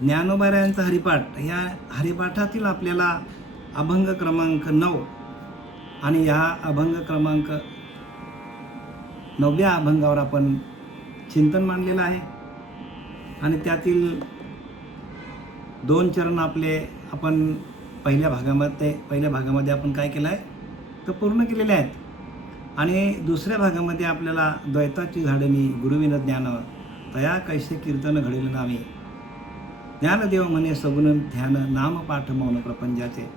ज्ञानोबाऱ्यांचा हरिपाठ, या हरिपाठातील आपल्याला अभंग क्रमांक 9 आणि या अभंग क्रमांक 9व्या अभंगावर आपण चिंतन मांडलेलं आहे. आणि त्यातील 2 चरण आपण पहिल्या भागामध्ये आपण काय केलं आहे तर पूर्ण केलेले आहेत. आणि दुसऱ्या भागामध्ये आपल्याला द्वैताची झाडणी गुरुविन ज्ञान तया कैसे कीर्तन घडेल नामे, ज्ञानदेव म्हणे सगुण ध्यान, नाम पाठ मौन प्रपंचाचे,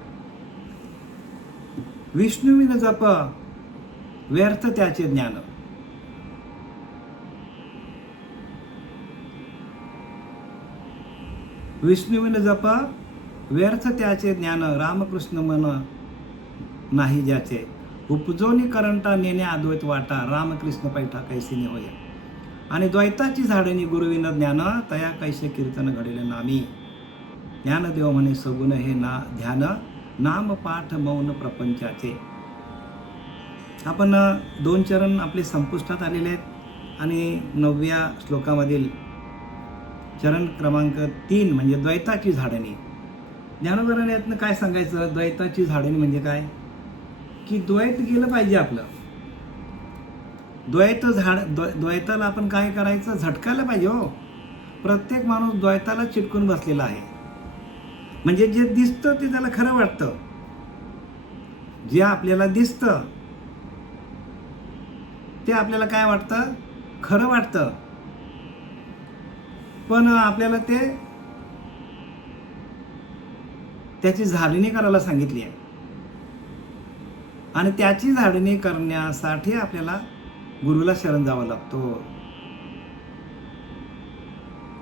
विष्णुविन जप व्यर्थ त्याचे ज्ञान, विष्णुविन जप व्यर्थ त्याचे ज्ञान, रामकृष्ण मन नाही ज्याचे, उपजोनी करंटा नेण्या अद्वैत वाटा, रामकृष्ण पैठा कैसी होय, आणि द्वैताची झाडणी गुरुविन ज्ञान तया कैसे कीर्तन घडेल नामी, ज्ञानदेव म्हणे सगुण हे ध्यान, नाम पाठ मौन प्रपंचाचे. आपण 2 चरण आपले संपुष्टात आलेले आहेत. आणि 9व्या श्लोकामधील चरण क्रमांक 3 म्हणजे द्वैताची झाडणी. ज्ञानोबाराने यातनं काय सांगायचं, द्वैताची झाडणी म्हणजे काय की द्वैत गेलं पाहिजे आपलं. द्वैताला आपण काय करायचं, झटकायला पाहिजे. हो, प्रत्येक माणूस द्वैताला चिटकून बसलेला आहे. म्हणजे जे दिसतं ते त्याला खरं वाटतं, जे आपल्याला दिसतं ते आपल्याला काय वाटतं, खरं वाटतं. पण आपल्याला त्याची झाडणी करायला सांगितली आहे. आणि त्याची झाडणी करण्यासाठी आपल्याला गुरुला शरण जावं लागतो.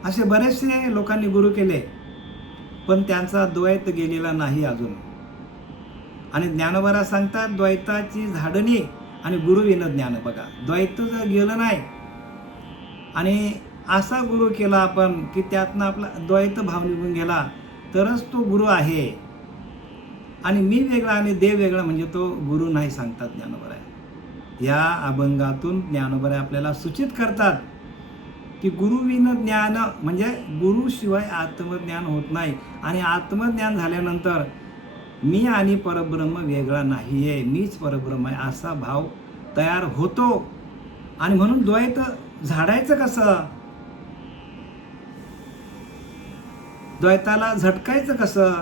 असे बरेचसे लोकांनी गुरु केले पण त्यांचा द्वैत गेलेला नाही अजून. आणि ज्ञानोबा सांगतात द्वैताची झाडणी आणि गुरुविन ज्ञान. बघा, द्वैत जर गेलं नाही आणि असा गुरु केला आपण की त्यातनं आपला द्वैत भाव निघून गेला तरच तो गुरु आहे. आणि मी वेगळा आणि देव वेगळा म्हणजे तो गुरु नाही, सांगतात ज्ञानोबा. या अभंगातून ज्ञानोबा आपल्याला सूचित करतात की गुरुविन ज्ञान म्हणजे गुरुशिवाय आत्मज्ञान होत नाही. आणि आत्मज्ञान झाल्यानंतर मी आणि परब्रह्म वेगळा नाही आहे, मीच परब्रह्म आहे असा भाव तयार होतो. आणि म्हणून द्वैत झाडायचं कसं, द्वैताला झटकायचं कसं,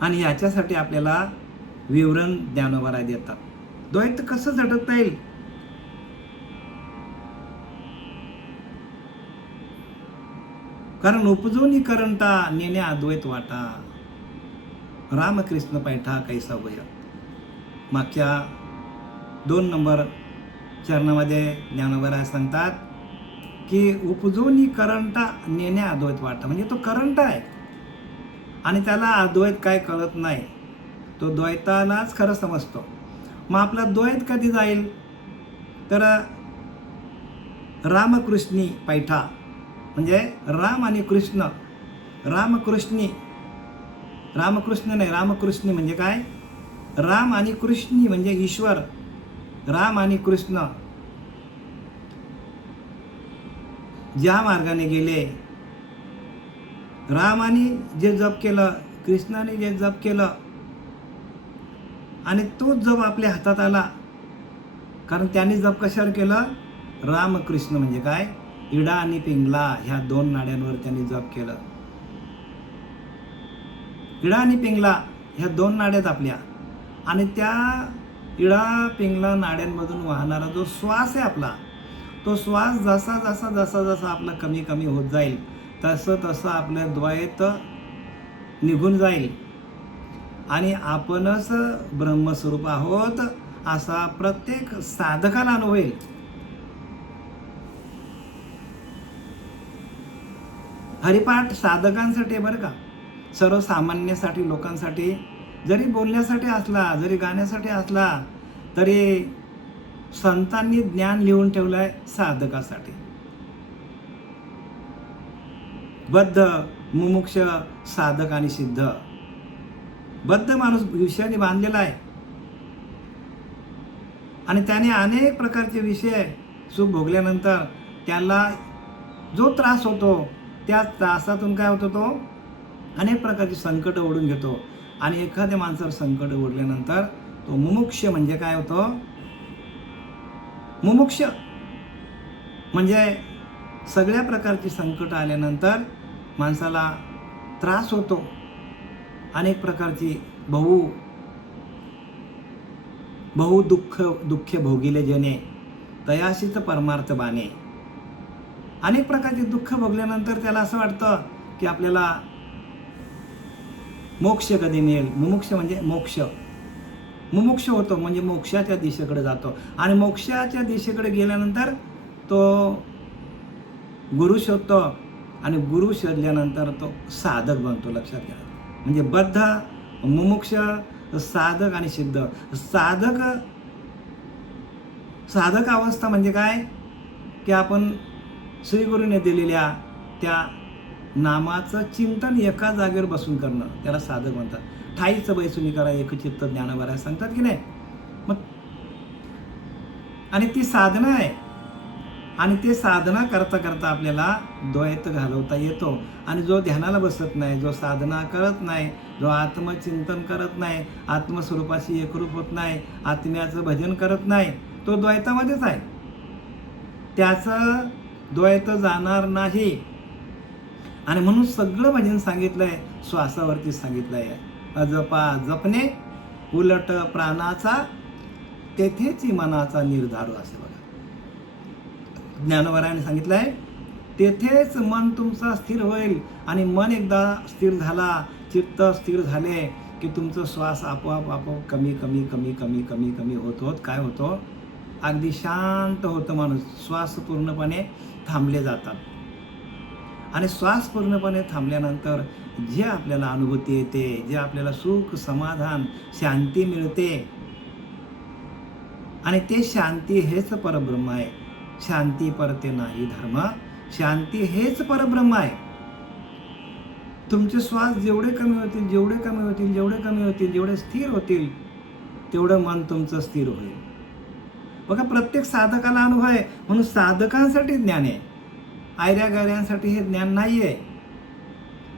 आणि याच्यासाठी आपल्याला विवरण ज्ञानोबा देतात. द्वैत कसं झटकता येईल, कारण उपजोनी करंटा नेण्या अद्वैत वाटा, रामकृष्ण पैठा कैसा होय. मागच्या 2 नंबर चरणामध्ये ज्ञानोबा सांगतात की उपजोनी करंटा नेण्या अद्वैत वाटा, म्हणजे तो करंट आहे आणि त्याला अद्वैत काय कळत नाही, तो द्वैतालाच खरं समजतो. मग आपला द्वैत कधी जाईल तर रामकृष्णी पैठा, म्हणजे राम आणि कृष्ण, रामकृष्णी, रामकृष्ण नाही रामकृष्णी म्हणजे काय, राम आणि कृष्णी म्हणजे ईश्वर, राम आणि कृष्ण ज्या मार्गाने गेले, रामाने जे जप केलं, कृष्णाने जे जप केलं आणि तोच जप आपल्या हातात आला. कारण त्यांनी जप कशावर केलं, रामकृष्ण म्हणजे काय, इडा आणि पिंगला ह्या 2 नाड्यांवर त्यांनी जप केलं. इडा आणि पिंगला ह्या 2 नाड्यात आपल्या, आणि त्या इडा पिंगला नाड्यांमधून वाहणारा जो श्वास आहे आपला, तो श्वास जसा जसा जसा जसा आपला कमी कमी होत जाईल तसं तसं आपलं द्वैत निघून जाईल आणि आपणच ब्रह्मस्वरूप आहोत असा प्रत्येक साधकाला अनुभवेल. हरिपाठ साधकांसाठी बरं का, सर्वसामान्यासाठी लोकांसाठी जरी बोलण्यासाठी असला, जरी गाण्यासाठी असला, तरी संतांनी ज्ञान लिहून ठेवलं आहे साधकासाठी. बद्ध, मुमुक्ष, साधक आणि सिद्ध. बद्ध माणूस विषयाने बांधलेला आहे आणि त्याने अनेक प्रकारचे विषय सुख भोगल्यानंतर त्याला जो त्रास होतो त्या त्रासातून काय होतो, तो अनेक प्रकारची संकट ओढून घेतो. आणि एखाद्या माणसावर संकट ओढल्यानंतर तो मुमुक्ष म्हणजे काय होतो, मुमुक्ष म्हणजे सगळ्या प्रकारची संकट आल्यानंतर माणसाला त्रास होतो. अनेक प्रकारची बहु दुःखे भोगिले जने तयाशीच परमार्थ बाणे. अनेक प्रकारचे दुःख भोगल्यानंतर त्याला असं वाटतं की आपल्याला मोक्ष कधी मिळेल. मुमुक्ष म्हणजे मोक्ष, मुमुक्ष होतो म्हणजे मोक्षाच्या दिशेकडे जातो. आणि मोक्षाच्या दिशेकडे गेल्यानंतर तो गुरु शोधतो. आणि गुरु शोधल्यानंतर तो साधक बनतो. लक्षात घ्या. म्हणजे बद्ध, मुमुक्ष, साधक आणि सिद्ध. साधक अवस्था म्हणजे काय की आपण श्रीगुरूने दिलेल्या त्या नामाचं चिंतन एका जागेवर बसून करणं, त्याला साधक म्हणतात. ठाईच बैसुनी करा एकचित्त ज्ञानभराय सांगतात की नाही. मग आणि ती साधना आहे. आणि ते साधना करता करता आपल्याला द्वैत घालवता येतो. आणि जो ध्यानाला बसत नाही, जो साधना करत नाही, जो आत्मचिंतन करत नाही, आत्मस्वरूपाशी एकरूप होत नाही, आत्म्याचं भजन करत नाही, तो द्वैतामध्येच आहे. त्याचं द्वैत जाणार नाही. आणि म्हणून सगळं भजन सांगितलंय श्वासावरती सांगितलंय. अजपा जपणे उलट प्राणाचा तेथेच मनाचा निर्धार असे बघा. ज्ञानोबरायाने सांगितलंय तेथेच मन तुमचं स्थिर होईल. आणि मन एकदा स्थिर झाला, चित्त स्थिर झाले की तुमचं श्वास आपोआप कमी कमी कमी कमी कमी कमी होत काय होतो, अगदी शांत होतं माणूस. श्वास पूर्णपणे थांबले जातात. आणि श्वास पूर्णपणे थांबल्यानंतर जे आपल्याला अनुभूती येते, जे आपल्याला सुख, समाधान, शांती मिळते, आणि ते शांती हेच परब्रह्म आहे. शांती परते नाही धर्म, शांती हेच परब्रह्म आहे. तुमचे श्वास जेवढे कमी होतील, जेवढे कमी होतील, जेवढे कमी होतील, जेवढे स्थिर होतील, तेवढं मन तुमचं स्थिर होईल. बघा, प्रत्येक साधकाला अनुभव आहे. म्हणून साधकांसाठी ज्ञान आहे, आयऱ्या गायऱ्यांसाठी हे ज्ञान नाही आहे.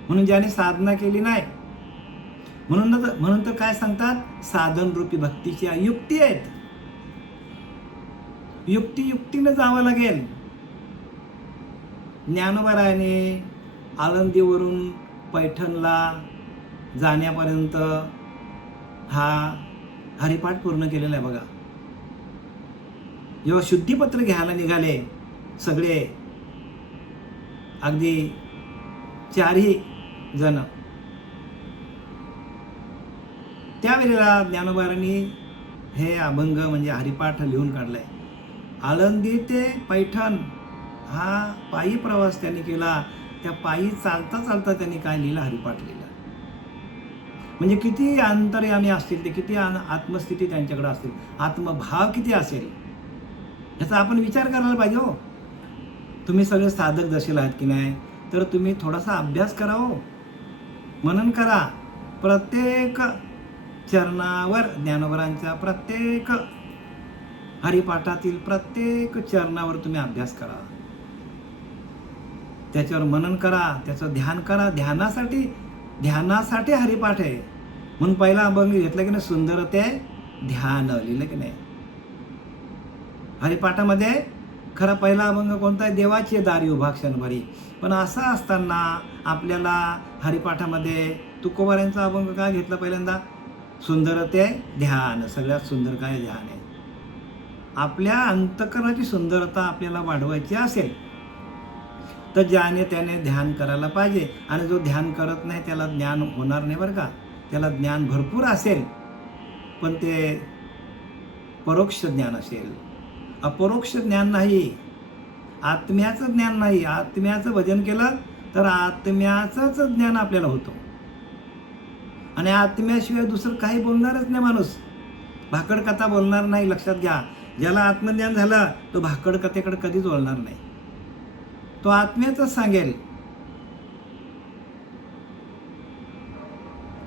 म्हणून ज्याने साधना केली नाही, म्हणून तर काय सांगतात, साधन रूपी भक्तीच्या युक्ती आहेत. युक्तीनं जावं लागेल. ज्ञानोबरायाने आळंदीवरून पैठणला जाण्यापर्यंत हा हरिपाठ पूर्ण केलेला आहे बघा. जेव्हा शुद्धीपत्र घ्यायला निघाले सगळे, अगदी 4ही जण, त्यावेळेला ज्ञानोबारांनी हे अभंग म्हणजे हरिपाठ लिहून काढलाय. आळंदी ते पैठण हा पायी प्रवास त्यांनी केला. त्या पायी चालता चालता त्यांनी काय लिहिलं, हरिपाठ लिहिला. म्हणजे किती अंतर्यामी असतील ते, किती आत्मस्थिती त्यांच्याकडे असतील, आत्मभाव किती असेल, याचा आपण विचार करायला पाहिजे. हो, तुम्ही सगळे साधक दशेला आहात की नाही, तर तुम्ही थोडासा अभ्यास करा. हो, मनन करा. प्रत्येक चरणावर, ज्ञानोबरांच्या प्रत्येक हरिपाठातील प्रत्येक चरणावर तुम्ही अभ्यास करा, त्याच्यावर मनन करा, त्याचं ध्यान करा. ध्यानासाठी हरिपाठ आहे. म्हणून पहिला अभंग घेतला की नाही, सुंदर ते ध्यान लिहिलं की नाही. हरिपाठामध्ये खरा पहिला अभंग कोणता आहे, देवाची दारी उभा क्षणभरी. पण असं असताना आपल्याला हरिपाठामध्ये तुकोबारायांचा अभंग काय घेतला पहिल्यांदा, सुंदर ते ध्यान. सगळ्यात सुंदर काय, ध्यान आहे. आपल्या अंतःकरणाची सुंदरता आपल्याला वाढवायची असेल तर ज्याने त्याने ध्यान करायला पाहिजे. आणि जो ध्यान करत नाही त्याला ज्ञान होणार नाही बरं का. त्याला ज्ञान भरपूर असेल पण ते परोक्ष ज्ञान असेल, अपरोक्ष ज्ञान नाही, आत्म्याचं ज्ञान नाही. आत्म्याचं भजन केलं तर आत्म्याचंच ज्ञान आपल्याला होतं. आणि आत्म्याशिवाय दुसरं काही बोलणारच नाही माणूस. भाकड कथा बोलणार नाही. लक्षात घ्या, ज्याला आत्मज्ञान झालं तो भाकड कथेकडे कधीच बोलणार नाही, तो आत्म्याचंच सांगेल.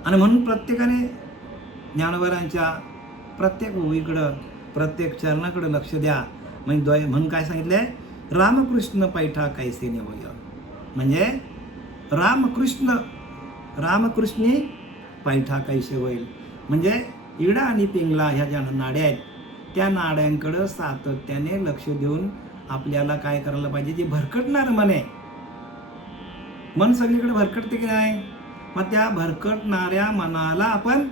आणि म्हणून प्रत्येकाने ज्ञानोबरांच्या प्रत्येक ओळीकडं, प्रत्येक चरणाकडे लक्ष द्या. म्हणून काय सांगितलंय, रामकृष्ण पैठा कैसे निवय, म्हणजे रामकृष्णी पैठा कैसे होईल. म्हणजे इडा आणि पिंगला ह्या ज्या नाड्या आहेत त्या नाड्यांकडं सातत्याने लक्ष देऊन आपल्याला काय करायला पाहिजे. जे भरकटणार मन सगळीकडे भरकटते की नाही, मग त्या भरकटणाऱ्या मनाला आपण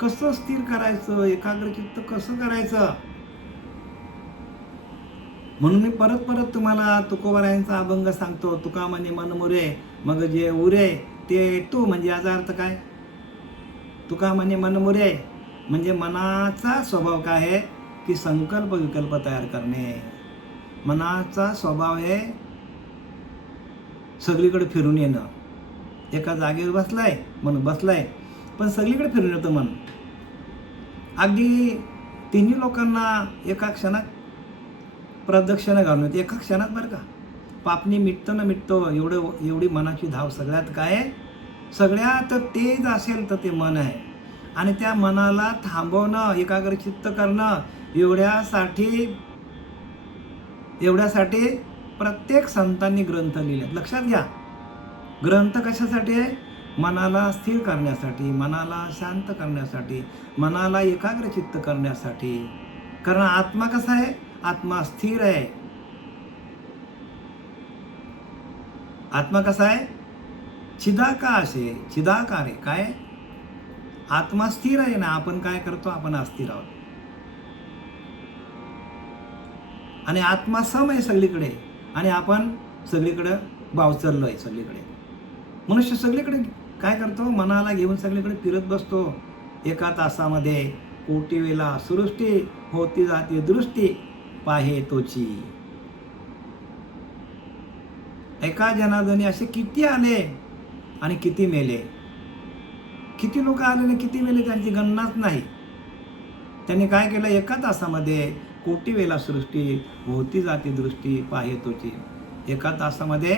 कसं स्थिर करायचं, एकाग्रचित्त कसं करायचं. म्हणून मी परत परत तुम्हाला तुकोबारायांचा अभंग सांगतो. तुका म्हणे मन मुरे मग जे उरे ते तू. म्हणजे याचा अर्थ काय. तुका म्हणे मन मुरे म्हणजे मनाचा स्वभाव काय आहे की संकल्प विकल्प तयार करणे. मनाचा स्वभाव आहे सगळीकडे फिरून येणं. एका जागेवर बसलाय म्हणून बसलाय पण सगळीकडे फिरून येतं मन. अगदी तिन्ही लोकांना एका क्षणात प्रदक्षिणा घालून येते, एका क्षणात बरं का. पापणी मिटतं न मिटतं एवढी मनाची धाव सगळ्यात काय आहे. सगळ्यात तेज असेल तर ते मन आहे. आणि त्या मनाला थांबवणं, एकाग्रचित्त करणं एवढ्यासाठी प्रत्येक संतांनी ग्रंथ लिहिले. लक्षात घ्या, ग्रंथ कशासाठी आहे. मनाला स्थिर करण्यासाठी, मनाला शांत करण्यासाठी, मनाला एकाग्रचित्त करण्यासाठी. कारण आत्मा कसा आहे, आत्मा स्थिर आहे. आत्मा कसा आहे, चिदाकाश आहे, चिदाकार आहे. काय आत्मा स्थिर आहे ना. आपण काय करतो, आपण अस्थिर आहोत. आणि आत्मा सम आहे सगळीकडे आणि आपण सगळीकडे वावचरलोय. सगळीकडे मनुष्य सगळीकडे काय करतो, मनाला घेऊन सगळीकडे फिरत बसतो. एका तासामध्ये कोटी वेळा सृष्टी होती जाते दृष्टी पाहे तोची. एका जनार्दनी असे किती आले आणि किती मेले. किती लोक आले आणि किती मेले त्यांची गणनाच नाही. त्यांनी काय केलं, एका तासामध्ये कोटी वेळा सृष्टी होती जाती दृष्टी पाहे तोची. एका तासामध्ये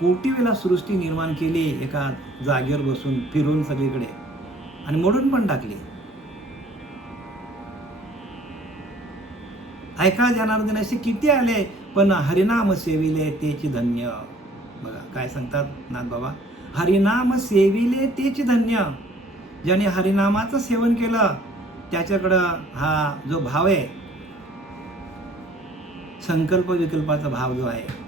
कोटी वेळा सृष्टी निर्माण केली एका जागेवर बसून फिरून सगळीकडे आणि मोडून पण टाकली. ऐका जनार्दन असे किती आले पण हरिनाम सेविले तेची धन्य. बघा काय सांगतात नाथ बाबा, हरिनाम सेविले तेची धन्य. ज्याने हरिनामाचं सेवन केलं त्याच्याकडं हा जो भाव आहे, संकल्प विकल्पाचा भाव जो आहे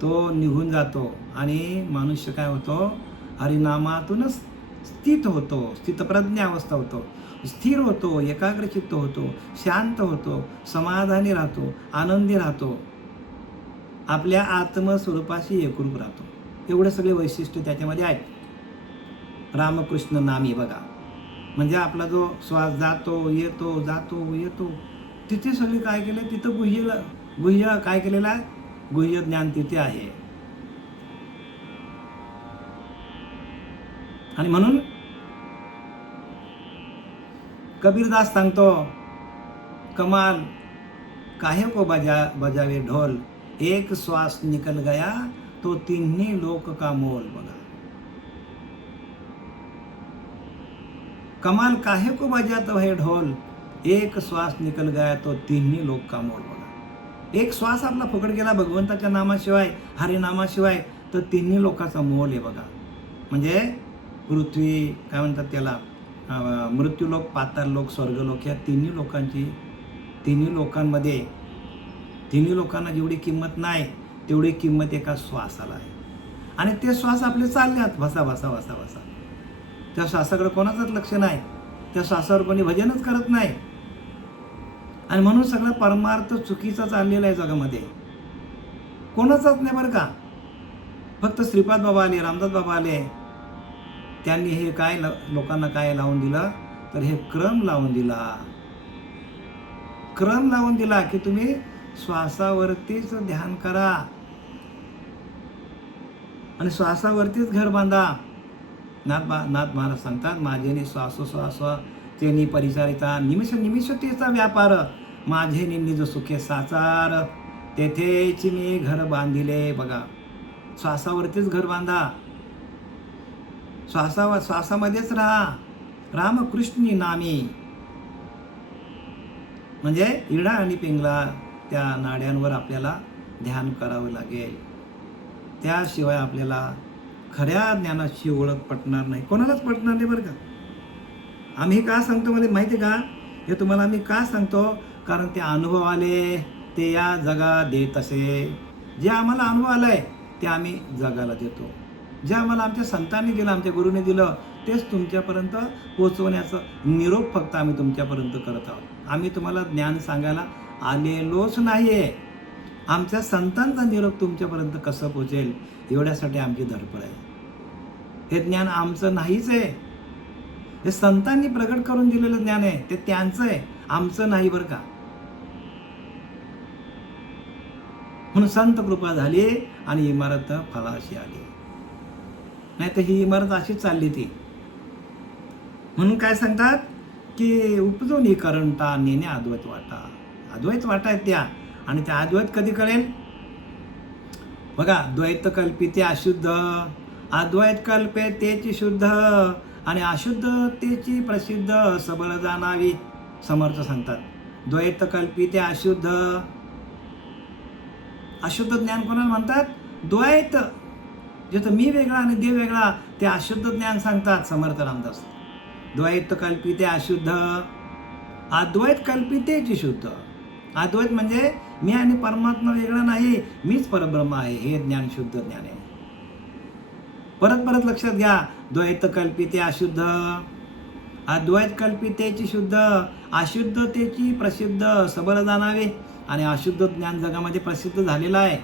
तो निघून जातो आणि मनुष्य काय होतो, हरिनामातूनच स्थित होतो, स्थितप्रज्ञ अवस्था होतो, स्थिर होतो, एकाग्रचित्त होतो, शांत होतो, समाधानी राहतो, आनंदी राहतो, आपल्या आत्मस्वरूपाशी एकरूप राहतो. एवढे सगळे वैशिष्ट्य त्याच्यामध्ये आहेत. रामकृष्ण नामी बघा, म्हणजे आपला जो श्वास जातो येतो तिथे सगळी काय केलं, तिथं गुह्य काय केलेलं आहे, गुह्य ज्ञान तिथे आहे. आणि म्हणून कबीरदास सांगतो, कमाल काहे को बजावे ढोल, एक श्वास निकल गया तो तिन्ही लोक का मोल. बघा, कमाल काहे को बजाता है ढोल, एक श्वास निकल गया तो तिन्ही लोक का मोल. बघा, एक श्वास आपला फुकट गेला भगवंताच्या नामाशिवाय, हरिनामाशिवाय, तर तिन्ही लोकांचा मोल आहे. बघा, म्हणजे पृथ्वी काय म्हणतात त्याला, मृत्यूलोक, पाताळलोक, स्वर्गलोक, या तिन्ही लोकांना जेवढी किंमत नाही तेवढी किंमत एका श्वासाला आहे. आणि ते श्वास आपले चालल्यात भसा भसा भसा भसा. त्या श्वासाकडे कोणाचंच लक्ष नाही, त्या श्वासावर कोणी भजनच करत नाही. आणि म्हणून सगळं परमार्थ चुकीचा चाललेला आहे जगामध्ये, कोणाचाच नाही बरं का. फक्त श्रीपाद बाबा आले, रामदास बाबा आले, त्यांनी हे काय लोकांना काय लावून दिलं, तर हे क्रम लावून दिला की तुम्ही श्वासावरतीच ध्यान करा आणि श्वासावरतीच घर बांधा. नाथ महाराज सांगतात, माझेने श्वासोश्वास तेनी परिचारिता, निमिष तेचा व्यापार, माझे निज सुखे साचार, तेथेच मी घर बांधिले. बघा, श्वासावरतीच घर बांधा, श्वासामध्येच राहा. रामकृष्णी नामी म्हणजे इडा आणि पिंगला त्या नाड्यांवर आपल्याला ध्यान करावं लागेल. त्याशिवाय आपल्याला खऱ्या ज्ञानाची ओळख पटणार नाही, कोणालाच पटणार नाही बरं का. आम्ही का सांगतो मला माहिती आहे का, हे तुम्हाला आम्ही का सांगतो, कारण ते अनुभव आले ते या जगात देत असे. जे आम्हाला अनुभव आलं आहे ते आम्ही जगाला देतो. जे आम्हाला आमच्या संतांनी दिलं, आमच्या गुरुने दिलं, तेच तुमच्यापर्यंत पोचवण्याचं निरोप फक्त आम्ही तुमच्यापर्यंत करत आहोत. आम्ही तुम्हाला ज्ञान सांगायला आलेलोच नाही आहे. आमच्या संतांचा निरोप तुमच्यापर्यंत कसं पोचेल एवढ्यासाठी आमची धडपड आहे. हे ज्ञान आमचं नाहीच आहे, हे संतांनी प्रगट करून दिलेलं ज्ञान आहे, ते त्यांचं आहे, आमचं नाही बरं का. म्हणून संत कृपा झाली आणि इमारत फळाशी आली, नाही तर ही इमारत अशीच चालली ती. म्हणून काय सांगतात की उपजून करंटा नेणे अद्वैत वाटा. अद्वैत वाटा आहेत त्या, आणि त्या अद्वैत कधी कळेल बघा. द्वैत कल्पिते अशुद्ध, अद्वैत कल्पितेची शुद्ध, आणि अशुद्धतेची प्रसिद्ध सबळ जाणावी. समर्थ सांगतात द्वैत कल्पिते अशुद्ध. अशुद्ध ज्ञान कोणाला म्हणतात? द्वैत, जिथं मी वेगळा आणि देव वेगळा ते अशुद्ध ज्ञान सांगतात समर्थ रामदास. द्वैत कल्पिते अशुद्ध, अद्वैत कल्पितेची शुद्ध. अद्वैत म्हणजे मी आणि परमात्मा वेगळा नाही, मीच परब्रह्म आहे, हे ज्ञान शुद्ध ज्ञान आहे. परत परत लक्षात घ्या. द्वैत कल्पिते अशुद्ध, अद्वैत कल्पितेची शुद्ध, अशुद्धतेची प्रसिद्ध सबळ जाणावे. आणि अशुद्ध ज्ञान जगामध्ये प्रसिद्ध झालेलं आहे.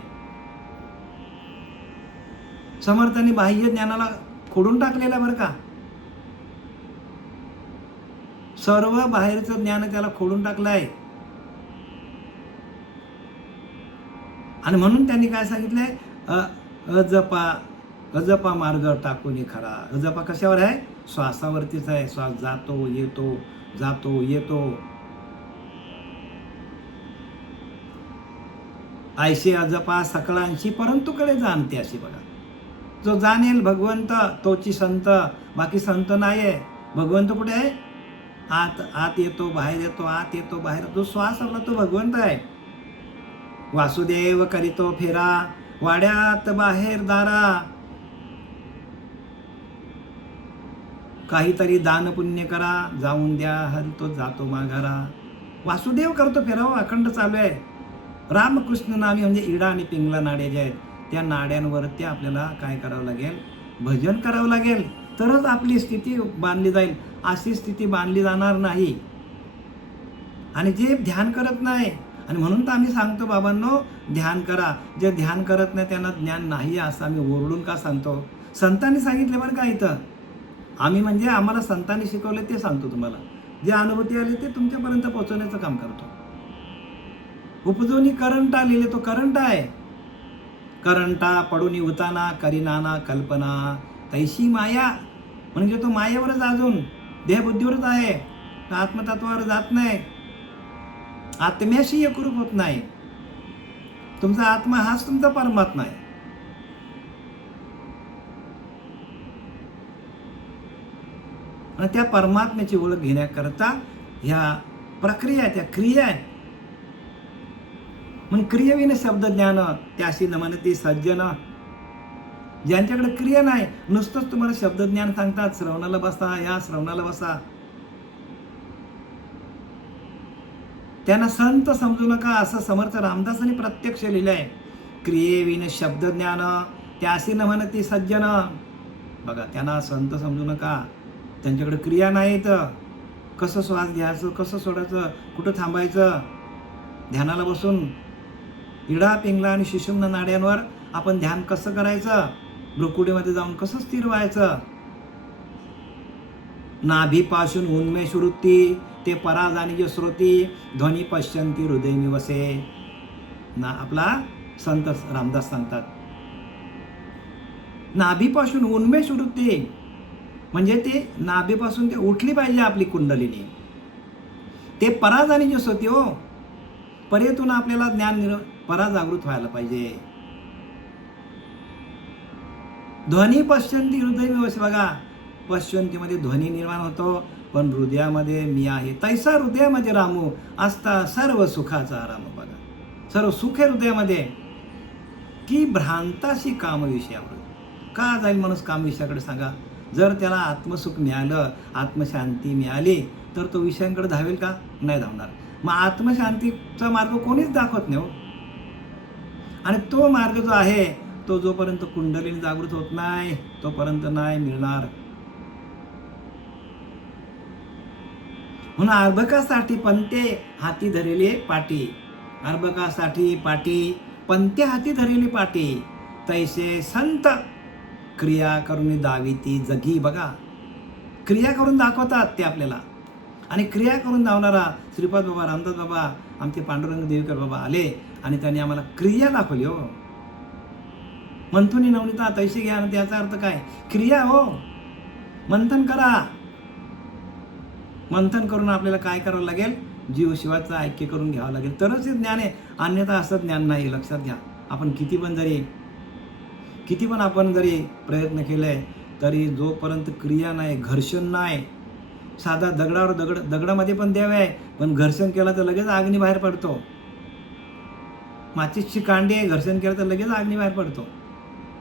समर्थांनी बाह्य ज्ञानाला खोडून टाकलेलं बरं का. सर्व बाहेरचं ज्ञान त्याला खोडून टाकलं आहे. आणि म्हणून त्यांनी काय सांगितलंय, अजपा मार्ग टाकून खरा. अजपा कशावर आहे? श्वासावरतीच आहे. श्वास जातो येतो, जातो येतो. ऐशी अजपा सकळांशी परंतु कडे जाणते अशी. बघा, जो जाणेल भगवंत तोची संत, बाकी संत नाही आहे. भगवंत कुठे आहे? आत आत येतो बाहेर येतो, आत येतो बाहेर. जो श्वास आपला तो भगवंत आहे. वासुदेव करीतो फेरा, वाड्यात बाहेर दारा. काहीतरी दान पुण्य करा, जाऊन द्या हरी तो जातो माघारा. वासुदेव करतो फेरा, अखंड चालू आहे. रामकृष्ण नामी म्हणजे इडा आणि पिंगला नाड्या ज्या आहेत, त्या नाड्यांवरती आपल्याला काय करावं लागेल? भजन करावं लागेल, तरच आपली स्थिती बांधली जाईल. अशी स्थिती बांधली जाणार नाही. आणि जे ध्यान करत नाही, आणि म्हणून तर आम्ही सांगतो बाबांनो ध्यान करा. जे ध्यान करत नाही त्यांना ज्ञान नाही असं आम्ही ओरडून का सांगतो? संतांनी सांगितले बरं का इथं. आम्ही म्हणजे आम्हाला संतांनी शिकवले ते सांगतो तुम्हाला. जे अनुभूती आली ते तुमच्यापर्यंत पोहोचवण्याचं काम करतो. उपजोनी करंटा लिहिले, तो करंट आहे. करंटा पडून उताना करीनाना कल्पना तैशी माया. म्हणजे तो मायेवरच अजून देहबुद्धीवरच आहे, आत्मतत्वावर जात नाही, आत्म्याशी एकरूप होत नाही. तुमचा आत्मा हाच तुमचा परमात्मा आहे. आणि त्या परमात्म्याची ओळख घेण्याकरता ह्या प्रक्रिया, त्या क्रिया आहेत. म्हणून क्रियेविना शब्द ज्ञान त्याशी न म्हणते सज्जन. ज्यांच्याकडे क्रिया नाही, नुसतंच तुम्हाला शब्द ज्ञान सांगतात, श्रवणाला बसा, या श्रवणाला बसा, त्यांना संत समजू नका असं समर्थ रामदासांनी प्रत्यक्ष लिहिलं आहे. क्रियेविना शब्द ज्ञान त्याशी न म्हणते सज्जन. बघा, त्यांना संत समजू नका, त्यांच्याकडे क्रिया नाहीत. कसं श्वास घ्यायचं, कसं सोडायचं, कुठं थांबायचं, ध्यानाला बसून इडा पिंगला आणि सुषुम्ना नाड्यांवर आपण ध्यान कसं करायचं, भ्रुकुटीमध्ये जाऊन कसं स्थिर व्हायचं. नाभीपासून उन्मेष वृत्ती ते पराजानी श्रोती, ध्वनी पश्यंती हृदय निवसे. ना आपला संत रामदास सांगतात, नाभीपासून उन्मेष वृत्ती म्हणजे ते नाभीपासून ते उठली पाहिजे आपली कुंडलिनी. ते पराजानी श्रोती हो, परेतून आपल्याला ज्ञान पराजागृत व्हायला पाहिजे. ध्वनी पश्यंती हृदय निवसे. बघा, पश्यंतीमध्ये ध्वनी निर्माण होतो, पण हृदयामध्ये मी आहे. तैसा हृदयामध्ये रामू असता सर्व सुखाचा आराम. बघा, सर्व सुख आहे हृदयामध्ये. की भ्रांताशी कामविषयावर. का जाईल माणूस कामविषयाकडे सांगा? जर त्याला आत्मसुख मिळालं, आत्मशांती मिळाली, तर तो विषयांकडे धावेल का? नाही धावणार. मग आत्मशांतीचा मार्ग कोणीच दाखवत नाही हो. आणि तो मार्ग जो आहे तो जोपर्यंत कुंडलीने जागृत होत नाही तोपर्यंत नाही मिळणार. म्हणून अर्भकासाठी पंते हाती धरेली पाटी. अर्भकासाठी पाटी, पंते हाती धरेली पाटी. तैसे संत क्रिया करून दाविती जगी. बघा, क्रिया करून दाखवतात ते आपल्याला. आणि क्रिया करून धावणारा श्रीपाद बाबा, रामदास बाबा, आमचे पांडुरंग देवकर बाबा आले आणि त्यांनी आम्हाला क्रिया दाखवली हो. मंथुनी नवनीता तैसे घ्या, त्याचा अर्थ काय? क्रिया हो. मंथन करा. मंथन करून आपल्याला काय करावं लागेल? जीव शिवाचं ऐक्य करून घ्यावं लागेल, तरच हे ज्ञान आहे. अन्यथा असं ज्ञान नाही. लक्षात घ्या. आपण किती पण आपण जरी प्रयत्न केले तरी जोपर्यंत क्रिया नाही, घर्षण नाही. साधा दगडावर दगडामध्ये पण देव आहे, पण घर्षण केलं तर लगेच अग्नी बाहेर पडतो. माचीसची कांडी आहे, घर्षण केलं तर लगेच अग्नी बाहेर पडतो.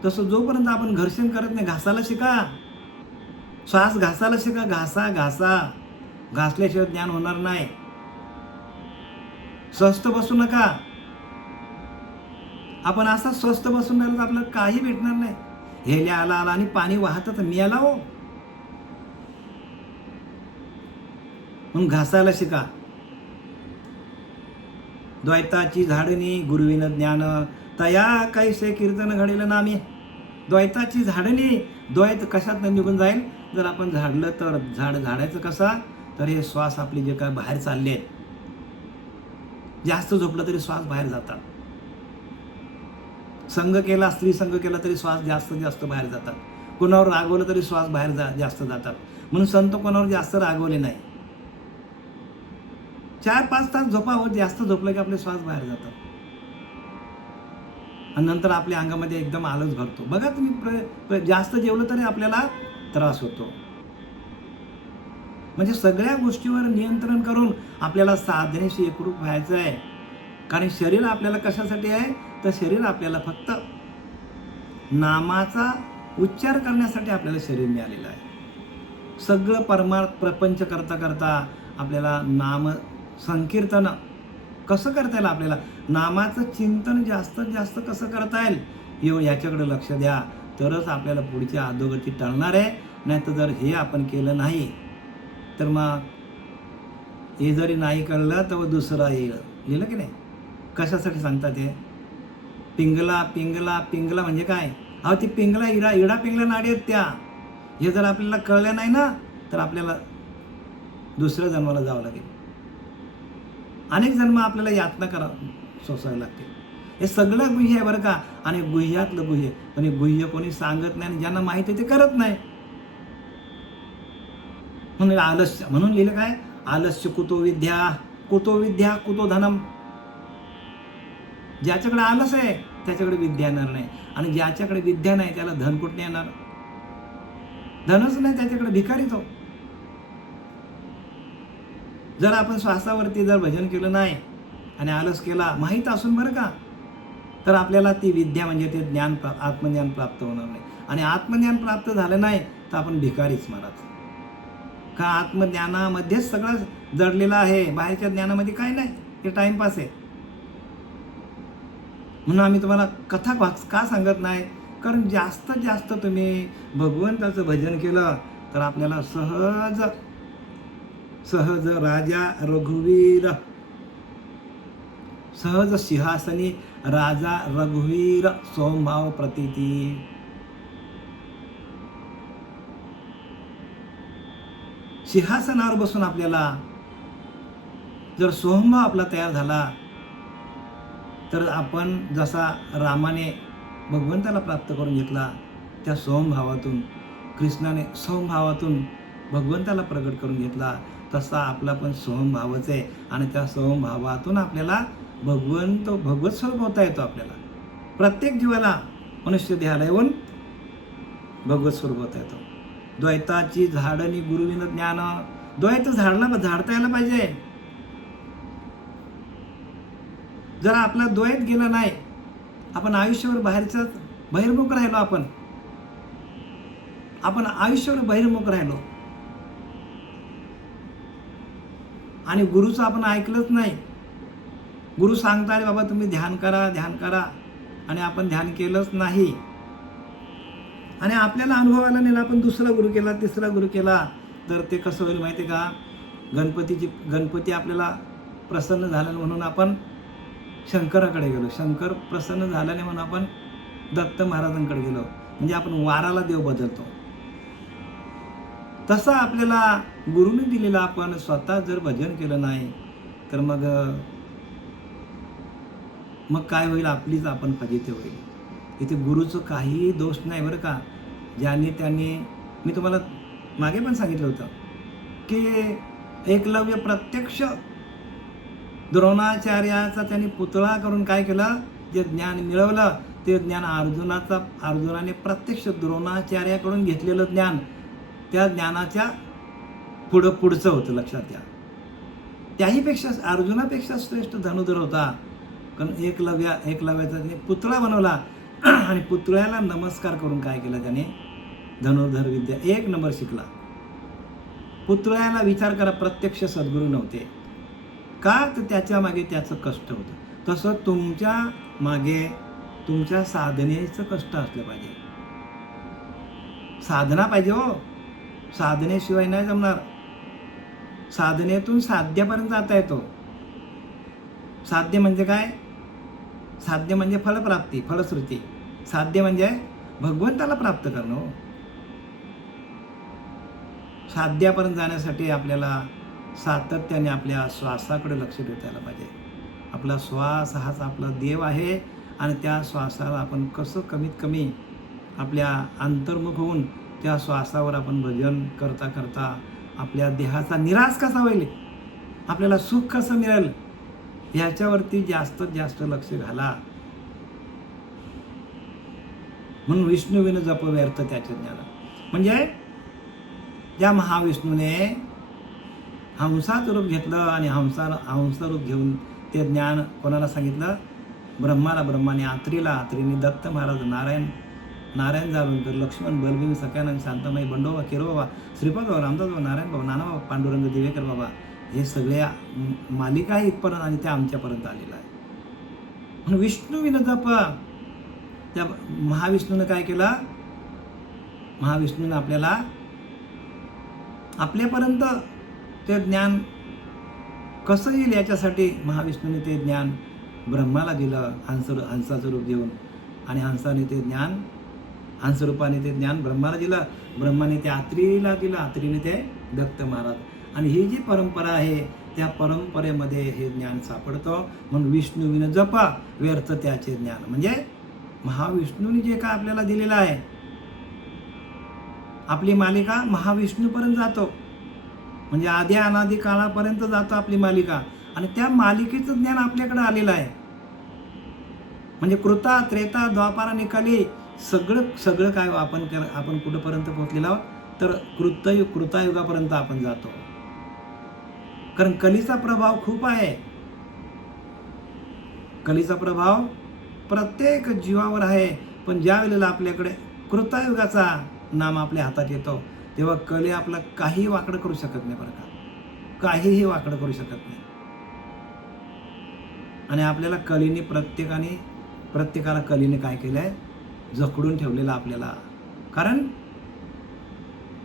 तसं जोपर्यंत आपण घर्षण करत नाही, घासायला शिका. श्वास घासायला शिका. घासा. घासल्याशिवाय ज्ञान होणार नाही. स्वस्थ बसू नका. आपण असा स्वस्थ बसून राहिलो तर आपल्याला काही भेटणार नाही. हेल्या आला आणि पाणी वाहतच मिळाला हो. म्हणून घासायला शिका. द्वैताची झाडणी गुरुविन ज्ञान, तया कैसे कीर्तन घडेल नामी. द्वैताची झाडणी. द्वैत कशात निघून जाईल? जर आपण झाडलं तर झाडायचं कसा? तर हे श्वास आपले जे काय बाहेर चालले आहेत, जास्त झोपलं तरी श्वास बाहेर जातात. संघ केला, स्त्री संघ केला तरी श्वास जास्त बाहेर जातात. कोणावर रागवलं तरी श्वास बाहेर जास्त जातात. म्हणून संत कोणावर जास्त रागवले नाही. 4-5 तास झोपावं. जास्त झोपलं की आपले श्वास बाहेर जातात आणि नंतर आपल्या अंगामध्ये एकदम आलस भरतो. बघा तुम्ही, जास्त जेवलं तरी आपल्याला त्रास होतो. म्हणजे सगळ्या गोष्टीवर नियंत्रण करून आपल्याला साधनेशी एकरूप व्हायचं आहे. कारण शरीर आपल्याला कशासाठी आहे? तर शरीर आपल्याला फक्त नामाचा उच्चार करण्यासाठी आपल्याला शरीर मिळालेलं आहे. सगळं प्रपंच करता आपल्याला नाम संकीर्तन कसं करता येईल? आपल्याला नामाचं चिंतन जास्तीत जास्त कसं करता येईल याच्याकडे लक्ष द्या. तरच आपल्याला पुढची अधोगती टळणार आहे. नाही तर जर हे आपण केलं नाही तर मग हे जरी नाही कळलं तर दुसरा येईल. लिहिलं की नाही? कशासाठी सांगतात हे? पिंगला म्हणजे काय? अहो ती पिंगला इडा पिंगला नाडी आहेत त्या. हे जर आपल्याला कळलं नाही ना तर आपल्याला दुसऱ्या जन्माला जावं लागेल. अनेक जन्म आपल्याला यातना सोसावे लागतील. हे सगळं गुह्य आहे बरं का. आणि गुह्यातलं गुह्य. पण हे गुह्य कोणी सांगत नाही आणि ज्यांना माहिती आहे ते करत नाही. म्हणून आलस्य. म्हणून लिहिलं काय? आलस्य कुतो विद्या, कुतो धनम. ज्याच्याकडे आलस आहे त्याच्याकडे विद्या येणार नाही. आणि ज्याच्याकडे विद्या नाही त्याला धन कुठे येणार? धनच नाही त्याच्याकडे, भिकारी तो. जर आपण श्वासावरती जर भजन केलं नाही आणि आलस केला माहीत असून बरं का, तर आपल्याला ती विद्या म्हणजे ते ज्ञान आत्मज्ञान प्राप्त होणार नाही. आणि आत्मज्ञान प्राप्त झालं नाही तर आपण भिकारीच महाराज. का आत्मज्ञानामध्येच सगळं जडलेलं आहे. बाहेरच्या ज्ञानामध्ये काय नाही. हे टाइमपास आहे. म्हणून आम्ही तुम्हाला कथा का सांगत नाही? कारण जास्तीत जास्त तुम्ही भगवंताचं भजन केलं तर आपल्याला सहज राजा रघुवीर, सहज सिंहासनी राजा रघुवीर सोमभाव प्रतीती. सिंहासनावर बसून आपल्याला जर सोमभाव आपला तयार झाला तर आपण जसा रामाने भगवंताला प्राप्त करून घेतला त्या सोमभावातून, कृष्णाने सोमभावातून भगवंताला प्रगट करून घेतला, तसा आपला पण सोमभावच आहे. आणि त्या सोमभावातून आपल्याला भगवत स्वरूप होता येतो. आपल्याला प्रत्येक जीवाला मनुष्य देहाला येऊन भगवत स्वरूप होता येतो. द्वैताची झाडणी गुरुविन ज्ञान. द्वैत झाडता यायला पाहिजे. जर आपला द्वैत गेला नाही आपण आयुष्यावर बहिर्मुख राहिलो. आपण आयुष्यावर बहिर्मुख राहिलो आणि गुरुचं आपण ऐकलंच नाही. गुरु सांगता रे बाबा तुम्ही ध्यान करा आणि आपण ध्यान केलंच नाही. आणि आपल्याला अनुभव आला नाही, आपण दुसरा गुरु केला, तिसरा गुरु केला, तर ते कसं होईल माहिती का? गणपती आपल्याला प्रसन्न झाला म्हणून आपण शंकराकडे गेलो, शंकर प्रसन्न झाला नाही म्हणून आपण दत्त महाराजांकडे गेलो. म्हणजे आपण वाराला देव बदलतो. तसं आपल्याला गुरुने दिलेलं आपण स्वतः जर भजन केलं नाही तर मग काय होईल? आपलीच आपण फजिती होईल. इथे गुरुचं काहीही दोष नाही बरं का. त्याने मी तुम्हाला मागे पण सांगितलं होतं की एकलव्य प्रत्यक्ष द्रोणाचार्याचा त्यांनी पुतळा करून काय केलं? जे ज्ञान मिळवलं ते ज्ञान अर्जुनाने प्रत्यक्ष द्रोणाचार्याकडून घेतलेलं ज्ञान त्या ज्ञानाच्या पुढचं होतं. लक्षात घ्या. त्याहीपेक्षा अर्जुनापेक्षा श्रेष्ठ धनुधर होता. कारण एकलव्याचा त्याने पुतळा बनवला आणि पुतळ्याला नमस्कार करून काय केलं? त्याने धनुर्धर विद्या 1 नंबर शिकला. पुतळ्याला विचार करा, प्रत्यक्ष सद्गुरू नव्हते का? तर त्याच्या मागे त्याचं कष्ट होतं. तसं तुमच्या मागे तुमच्या साधनेचं कष्ट असलं पाहिजे. साधना पाहिजे हो. साधनेशिवाय नाही जमणार. साधनेतून साध्यापर्यंत जाता येतो. साध्य म्हणजे काय? साध्य म्हणजे फलप्राप्ती, फलश्रुती. साध्य म्हणजे भगवंताला प्राप्त करणं. साध्यापर्यंत जाण्यासाठी आपल्याला सातत्याने आपल्या श्वासाकडे लक्ष द्यायला पाहिजे. आपला श्वास हाच आपला देव आहे आणि त्या श्वासाला आपण कसं कमीत कमी आपल्या अंतर्मुख होऊन त्या श्वासावर आपण भजन करता करता आपल्या देहाचा निराश कसा होईल, आपल्याला सुख कसं मिळेल ह्याच्यावरती जास्तीत जास्त लक्ष घाला. म्हणून विष्णुविन जप व्यर्थ त्याचे ज्ञान. म्हणजे ज्या महाविष्णूने हंसाचं रूप घेतलं आणि हंस रूप घेऊन ते ज्ञान कोणाला सांगितलं? ब्रह्माने आत्रीने दत्त महाराज, नारायण जालूनकर, लक्ष्मण, बलभीम, सख्यानंद, शांतमयी, बंडोबा, केरोबा, श्रीपाद बाबा, रामदास बाबा, नारायण बाबा, नानाबाबा, पांडुरंग, दिवेकर बाबा, हे सगळ्या मालिका इथपर्यंत आणि त्या आमच्यापर्यंत आलेला आहे. म्हणून विष्णुविन जप. त्या महाविष्णूनं काय केलं? महाविष्णूनं आपल्यापर्यंत ते ज्ञान कसं येईल याच्यासाठी महाविष्णूने ते ज्ञान ब्रह्माला दिलं हंसाचं रूप घेऊन. आणि हंसरूपाने ते ज्ञान ब्रह्माला दिलं. ब्रह्माने ते आत्रीला दिलं, आत्रीने ते दत्त महाराज. आणि ही जी परंपरा आहे त्या परंपरेमध्ये हे ज्ञान सापडतं. म्हणून विष्णुविन जप व्यर्थ त्याचे ज्ञान. म्हणजे महाविष्णूने जे काय आपल्याला दिलेलं आहे, आपली मालिका महाविष्णूपर्यंत जातो. म्हणजे आधी अनादी काळापर्यंत जातो आपली मालिका. आणि त्या मालिकेचं ज्ञान आपल्याकडे आलेलं आहे. म्हणजे कृता, त्रेता, द्वापार आणि कली सगळं काय आपण कुठंपर्यंत पोहोचलेलो आहोत? तर कृतायुगापर्यंत आपण जातो. कारण कलीचा प्रभाव खूप आहे. कलीचा प्रभाव प्रत्येक जीवावर आहे. पण ज्या वेळेला आपल्याकडे कृतायुगाचा नाम आपल्या हातात येतो तेव्हा कली आपला काही वाकडं करू शकत नाही बरं का. काहीही वाकडं करू शकत नाही. आणि आपल्याला प्रत्येकाला कलीने काय केलं आहे? जखडून ठेवलेलं आपल्याला. कारण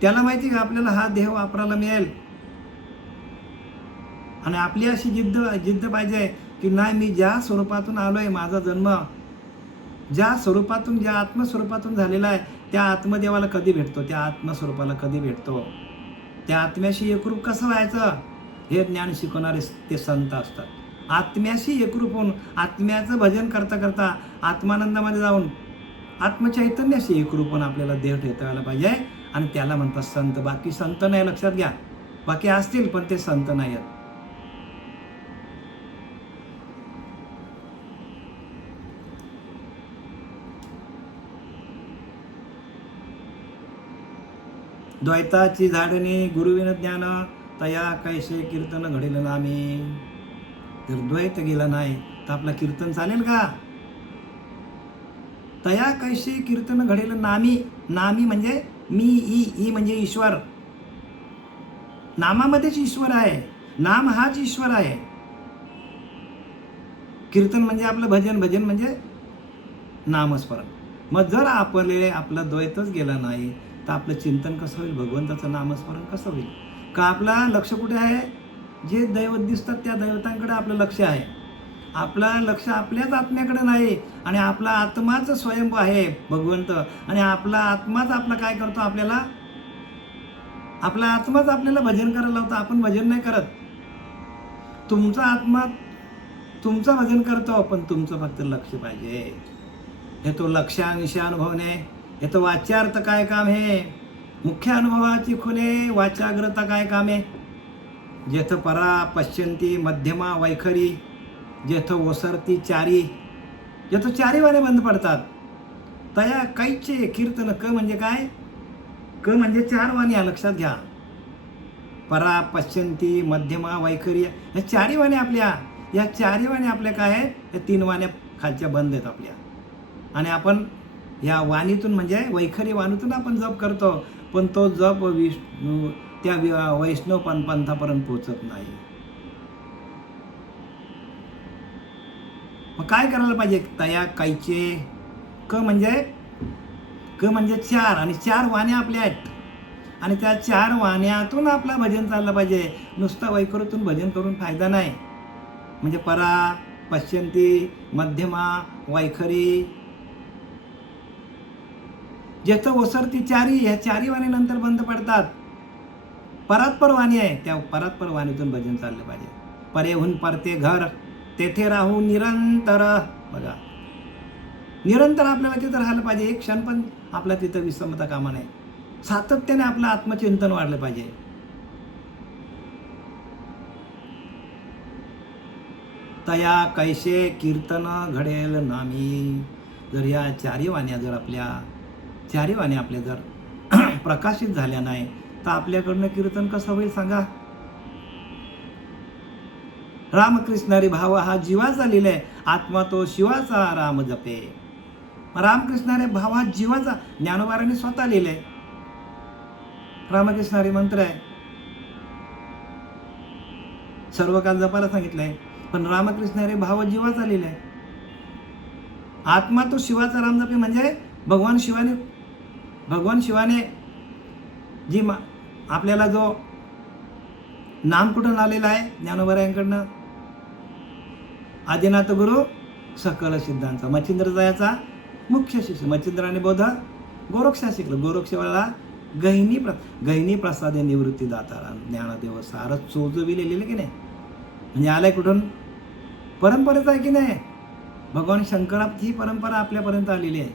त्याला माहिती का आपल्याला हा देह वापरायला मिळेल. आणि आपली अशी जिद्द पाहिजे की नाही, मी ज्या स्वरूपातून आलो आहे, माझा जन्म ज्या आत्मस्वरूपातून झालेला आहे त्या आत्मदेवाला कधी भेटतो? त्या आत्मस्वरूपाला कधी भेटतो? त्या आत्म्याशी एकरूप कसं व्हायचं हे ज्ञान शिकवणारे ते संत असतात. आत्म्याशी एकरूप होऊन आत्म्याचं भजन करता करता आत्मानंदामध्ये जाऊन आत्मचैतन्याशी एकरूप होऊन आपल्याला देह ठेवायला पाहिजे. आणि त्याला म्हणतात संत. बाकी संत नाही, लक्षात घ्या. बाकी असतील पण ते संत नाही आहेत. द्वैताची झाडणी गुरुविन ज्ञान तया कैसे कीर्तन घडेल नामी. जर द्वैत गेला नाही तर आपलं कीर्तन चालेल का? तया कैशी कीर्तन घडेल नामी. नामी म्हणजे मी, ई म्हणजे ईश्वर. नामामध्येच ईश्वर आहे. नाम हाच ईश्वर आहे. कीर्तन म्हणजे आपलं भजन, भजन म्हणजे नामस्मरण. मग जर आपलं द्वैतच गेलं नाही तर आपलं चिंतन कसं होईल? भगवंताचं नामस्मरण कसं होईल? का आपला लक्ष कुठे आहे? जे दैवत दिसतात त्या दैवतांकडे आपलं लक्ष आहे. आपलं लक्ष आपल्याच आत्म्याकडे नाही. आणि आपला आत्माच स्वयंभू आहे भगवंत. आणि आपला आत्माच आपला काय करतो? आपला आत्माच आपल्याला भजन करायला लावतो. आपण भजन नाही करत. तुमचा आत्मा तुमचं भजन करतो, पण तुमचं फक्त लक्ष पाहिजे. हे तो लक्षांश अनुभवणे. हे तो वाच्यार्थ काय काम हे? मुख्य अनुभवाची खुले वाचाग्रता काय कामे? जेथ परा पश्यंती मध्यमा वैखरी, जेथ ओसरती चारी. जेथ चारी वाणे बंद पडतात. तया कैचे कीर्तन. क म्हणजे काय? क म्हणजे चार वाण्या, लक्षात घ्या. परा पश्यंती मध्यमा वैखरी, या चारी वाण्या आपल्या. या चारी वाण्या आपल्या काय आहेत? या 3 वाण्या खालच्या बंद आहेत आपल्या. आणि आपण या वाणीतून म्हणजे वैखरी वाणीतून आपण जप करतो, पण तो जप त्या वैष्णव पंथापर्यंत पोचत नाही. मग काय करायला पाहिजे? तया कैचे. क म्हणजे 4 आणि 4 वाण्या आपल्या आहेत. आणि त्या 4 वाण्यातून आपलं भजन चाललं पाहिजे. नुसतं वैखरीतून भजन करून फायदा नाही. म्हणजे परा पश्यंती मध्यमा वैखरी, जेथं ओसरती चारी. ह्या 4 वाणी नंतर बंद पडतात. परात्पर वाणी आहे, त्या परात्पर वाणीतून भजन चाललं पाहिजे. परेहून परते घर, तेथे राहू निरंतर. बघा, निरंतर आपल्याला तिथं राहायला पाहिजे. एक क्षण पण आपल्या तिथं विसंबता कामा नये. सातत्याने आपलं आत्मचिंतन वाढलं पाहिजे. तया कैसे कीर्तन घडेल नामी. जर या 4 वाण्या जर आपल्या जर प्रकाशित झाल्या नाही तर आपल्याकडनं कीर्तन कसं होईल सांगा? रामकृष्णारी भाव हा जीवाचा लिहिलाय. आत्मा तो शिवाचा राम जपे. रामकृष्णारे भाव हा जीवाचा, ज्ञानोबारांनी स्वतः लिहिलंय. रामकृष्णारी मंत्र आहे, सर्व काल जपायला सांगितलंय. पण रामकृष्णारे भाव जीवाचा लिहिलाय. आत्मा तो शिवाचा राम जपे म्हणजे भगवान शिवाने जी आपल्याला जो नाम कुठून आलेला आहे? ज्ञानोबरायांकडनं. आदिनाथ गुरु सकल सिद्धांचा. मच्छिंद्रजायाचा मुख्य शिष्य. मच्छिंद्राने बोध गोरक्षा शिकलं. गोरक्षेवाला गहिनी प्रसादे निवृत्ती दातारा ज्ञानदेव सार चोजवी लिहिलेलं की नाही? म्हणजे आलाय कुठून? परंपरेचा आहे की नाही? भगवान शंकराची ही परंपरा आपल्यापर्यंत आलेली आहे.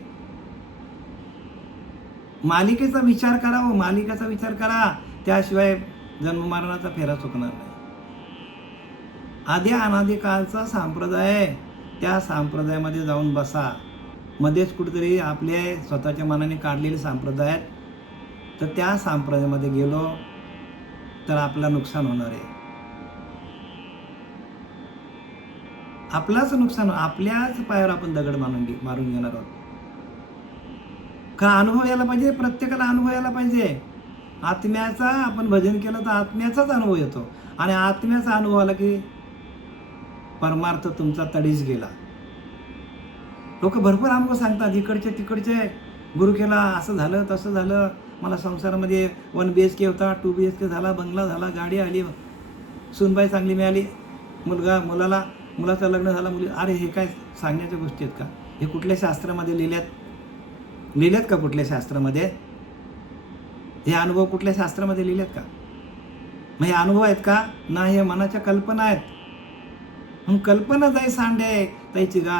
मालिकेचा विचार करा, त्याशिवाय जन्म मरणाचा फेरा चुकणार नाही. आधी अनादी काळचा संप्रदाय आहे, त्या संप्रदायामध्ये जाऊन बसा. मध्येच कुठेतरी आपले स्वतःच्या मनाने काढलेले संप्रदाय आहेत, तर त्या संप्रदायामध्ये गेलो तर आपलं नुकसान होणार आहे. आपलाच नुकसान. आपल्याच पायावर आपण दगड मारून घेणार आहोत. का अनुभव यायला पाहिजे? प्रत्येकाला अनुभव यायला पाहिजे. आत्म्याचा आपण भजन केलं तर आत्म्याचाच अनुभव येतो. आणि आत्म्याचा अनुभव आला की परमार्थ तुमचा तडीच गेला. लोक भरपूर अनुभव सांगतात, इकडचे तिकडचे. गुरु केला, असं झालं तसं झालं, मला संसारामध्ये 1 BHK होता, 2 BHK झाला, बंगला झाला, गाडी आली, सूनबाई चांगली मिळाली, मुलाचं लग्न झालं, मुली. अरे हे काय सांगण्याच्या गोष्टी आहेत का? हे कुठल्या शास्त्रामध्ये लिहिल्यात का? कुठल्या शास्त्रामध्ये हे अनुभव कुठल्या शास्त्रामध्ये लिहिलेत का? मग हे अनुभव आहेत का? ना, हे मनाच्या कल्पना आहेत. मग कल्पना जाई सांडे त्याची गा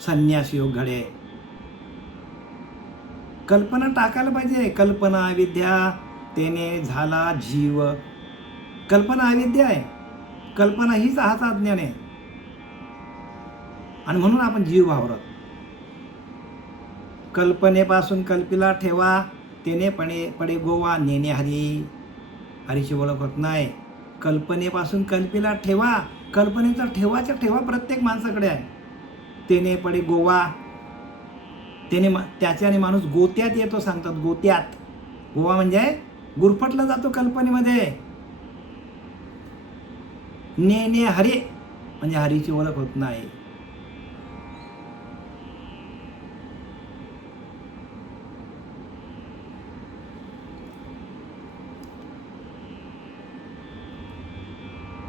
संन्यास योग घडे. कल्पना टाकायला पाहिजे. कल्पना अविद्या तेने झाला जीव. कल्पना अविद्या आहे. कल्पना हीच हाच अज्ञान आहे. आणि म्हणून आपण जीव वावरत. कल्पनेपासून कल्पीला ठेवा, तेने पडे गोवा नेणे हरी. हरीची ओळख होत नाही. कल्पनेपासून कल्पीला ठेवा. कल्पनेचा ठेवा प्रत्येक माणसाकडे आहे. तेने पडे गोवा. त्याच्याने माणूस गोत्यात येतो सांगतात. गोत्यात, गोवा म्हणजे गुरफटला जातो कल्पनेमध्ये. ने हरी म्हणजे हरीची ओळख होत नाही.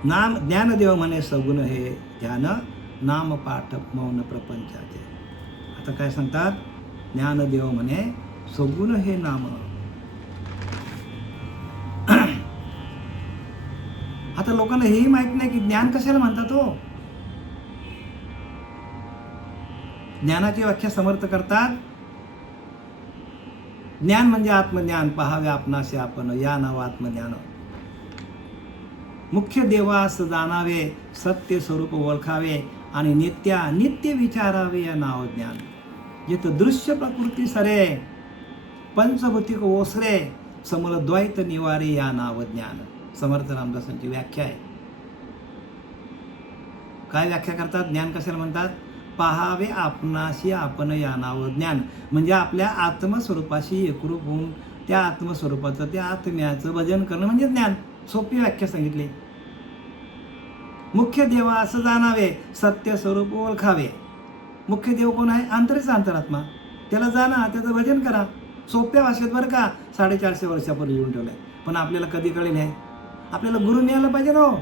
नाम ज्ञानदेव म्हणे सगुण हे ध्यान, नाम पाठ मौन प्रपंचाचे. आता काय सांगतात? ज्ञानदेव म्हणे सगुण हे नाम. आता लोकांना हेही माहित नाही की ज्ञान कशाला म्हणतात हो. ज्ञानाची व्याख्या समर्थ करतात. ज्ञान म्हणजे आत्मज्ञान, पहावे आपणासे आपण, या नाव आत्मज्ञान. मुख्य देवास जाणावे, सत्य स्वरूप ओळखावे आणि नित्य विचारावे, या नाव ज्ञान. जिथं दृश्य प्रकृती सरे, पंचभूतिक ओसरे, समोर द्वैत निवारे, या नाव ज्ञान. समर्थ रामदासांची व्याख्या आहे. काय व्याख्या करतात? ज्ञान कशाला म्हणतात? पहावे आपणाशी आपण, या नाव ज्ञान. म्हणजे आपल्या आत्मस्वरूपाशी एकरूप होऊन त्या आत्मस्वरूपाचं, त्या आत्म्याचं भजन करणं म्हणजे ज्ञान. सोपी व्याख्या सांगितली. मुख्य देवा असं जाणावे, सत्य स्वरूप ओळखावे. मुख्य देव कोण आहे? अंतरेचा अंतरात्मा. त्याला जाणा, त्याचं भजन करा. सोप्या भाषेत बरं का, 450 वर्षापूर्वी लिहून ठेवलंय. पण आपल्याला कधी कळेल हे? आपल्याला गुरु मिळाला पाहिजे ना,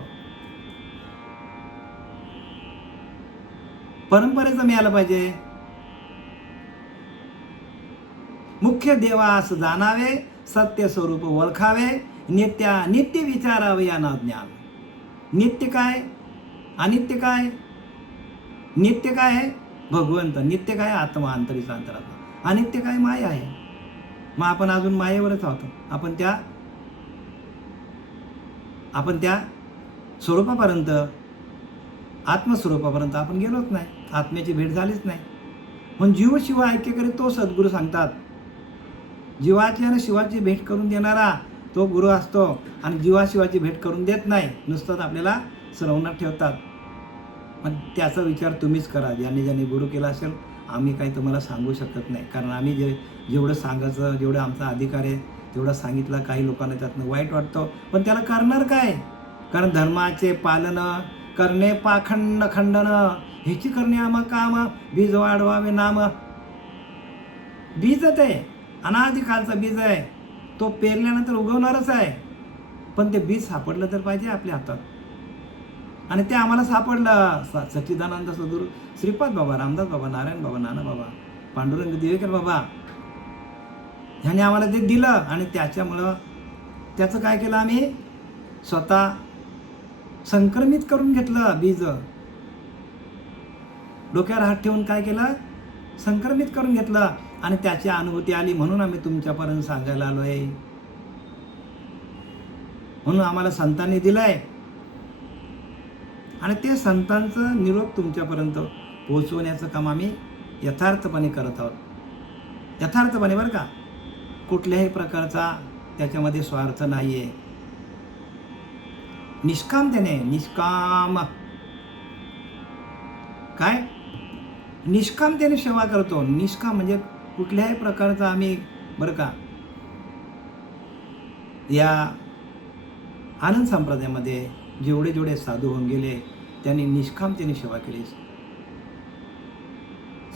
परंपरेचं मिळालं पाहिजे. मुख्य देवास जाणावे, सत्य स्वरूप ओळखावे, नित्य विचारावे, या नाव ज्ञान. नित्य काय? अनित्य काय? नित्य काय आहे? भगवंत. नित्य काय? आत्मा, अंतरीचा अंतरात्मा. अनित्य काय? माया आहे. मग आपण अजून मायेवरच आहोत. आपण त्या स्वरूपापर्यंत, आत्मस्वरूपापर्यंत आपण गेलोच नाही. आत्म्याची भेट झालीच नाही. म्हणून जीव शिव ऐक्य करी तो सद्गुरू सांगतात. जीवाची आणि शिवाची भेट करून देणारा तो गुरु असतो. आणि जीवाशिवाची भेट करून देत नाही, नुसतंच आपल्याला श्रवणात ठेवतात. पण त्याचा विचार तुम्हीच करा. ज्याने गुरु केला असेल. आम्ही काही तुम्हाला सांगू शकत नाही. कारण आम्ही जेवढं सांगायचं, जेवढं आमचा अधिकार आहे तेवढं सांगितलं. काही लोकांना त्यातनं वाईट वाटतं, पण त्याला करणार काय? कारण धर्माचे पालन करणे पाखंड खंडन, ह्याची करणे आम काम, बीज वाढवावे नाम. बीजच आहे, अनादिकालचा बीज आहे. तो पेरल्यानंतर उगवणारच आहे. पण ते बीज सापडलं तर पाहिजे आपल्या हातात. आणि ते आम्हाला सापडलं. सच्चिदानंद सद्गुरू श्रीपाद बाबा, रामदास बाबा, नारायण बाबा, नाना बाबा, पांडुरंग दिवेकर बाबा ह्याने आम्हाला ते दिलं. आणि त्याच्यामुळं त्याचं काय केलं? आम्ही स्वतः संक्रमित करून घेतलं. बीज डोक्यावर हात ठेवून काय केलं? संक्रमित करून घेतलं. आणि त्याची अनुभूती आली. म्हणून आम्ही तुमच्यापर्यंत सांगायला आलोय. म्हणून आम्हाला संतांनी दिलंय. आणि ते संतांचं निरोप तुमच्यापर्यंत पोहोचवण्याचं काम आम्ही यथार्थपणे करत आहोत. यथार्थपणे बरं का, कुठल्याही प्रकारचा त्याच्यामध्ये स्वार्थ नाही आहे. निष्कामतेने, निष्काम काय? निष्कामतेने सेवा करतो. निष्काम म्हणजे कुठल्याही प्रकारचा आम्ही बरं का, या आनंद संप्रदायामध्ये जेवढे साधू होऊन गेले त्यांनी निष्कामतेने सेवा केली.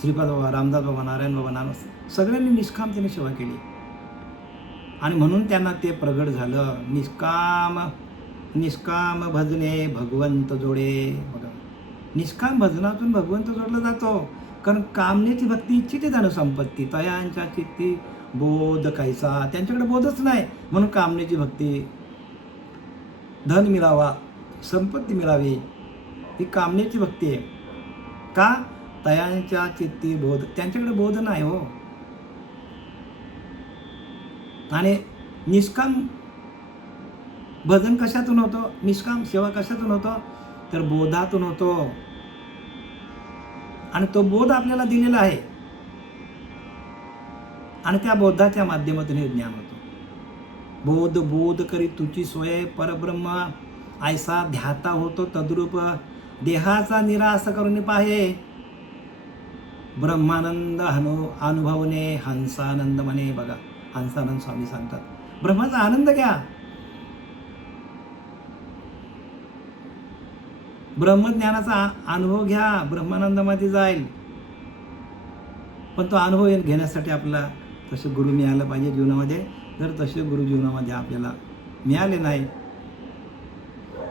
श्रीपाद बाबा, रामदास बाबा, नारायण बाबा, नाना सगळ्यांनी निष्कामतेने सेवा केली. आणि म्हणून त्यांना ते प्रगट झालं. निष्काम भजने भगवंत जोडे. बघा, निष्काम भजनातून भगवंत जोडला जातो. कारण कामनेची भक्ती इच्छिते धन संपत्ती, तयांच्या चित्ती बोध कैसा. त्यांच्याकडे बोधच नाही, म्हणून कामनेची भक्ती. धन मिळावा, संपत्ती मिळावी, ही कामनेची भक्ती आहे. का? तयांच्या चित्ती बोध. त्यांच्याकडे बोध नाही हो. आणि निष्काम भजन कशातून होतं? निष्काम सेवा कशातून होतं? तर बोधातून होतो. आणि तो बोध आपल्याला दिलेला आहे. आणि त्या बोधाच्या माध्यमातून हे ज्ञान होतं. बोध करी तुझी सोय परब्रह्म, ऐसा ध्याता होतो तद्रूप, देहाचा निराश करून पाहे. ब्रह्मानंद अनुभवणे हंसानंद म्हणे. बघा, हंसानंद स्वामी सांगतात, ब्रह्माचा आनंद घ्या, ब्रह्मज्ञानाचा अनुभव घ्या, ब्रह्मानंदामध्ये जाईल. पण तो अनुभव घेण्यासाठी आपल्याला तसे गुरु मिळालं पाहिजे जीवनामध्ये. जर तसे गुरु जीवनामध्ये आपल्याला मिळाले नाही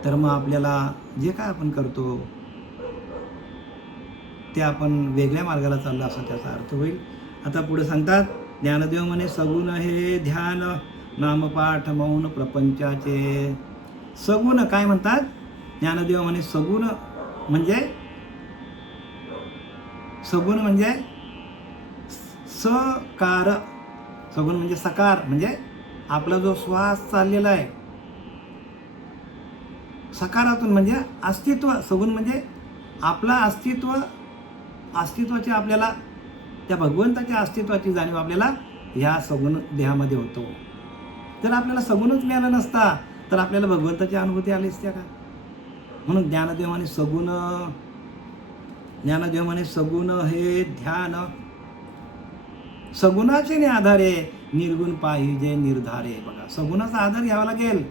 तर मग आपल्याला जे काय आपण करतो ते आपण वेगळ्या मार्गाला चाललो असा त्याचा अर्थ होईल. आता पुढे सांगतात, ज्ञानदेव म्हणे सगुण हे ध्यान नामपाठ मौन प्रपंचाचे. सगुण काय म्हणतात? ज्ञानदेव म्हणे सगुण म्हणजे सकार. सगुण म्हणजे सकार, म्हणजे आपला जो श्वास चाललेला आहे सकारातून, म्हणजे अस्तित्व. सगुण म्हणजे आपला अस्तित्वाची आपल्याला, त्या भगवंताच्या अस्तित्वाची जाणीव आपल्याला ह्या सगुण देहामध्ये होतो. जर आपल्याला सगुणच मिळाला नसता तर आपल्याला भगवंताची अनुभूती आली असत्या का? म्हणून ज्ञानदेव म्हणे सगुण हे ध्यान सगुणाचे आधारे निर्गुण पाहिजे निर्धारे. बघा, सगुणाचा आधार घ्यावा लागेल.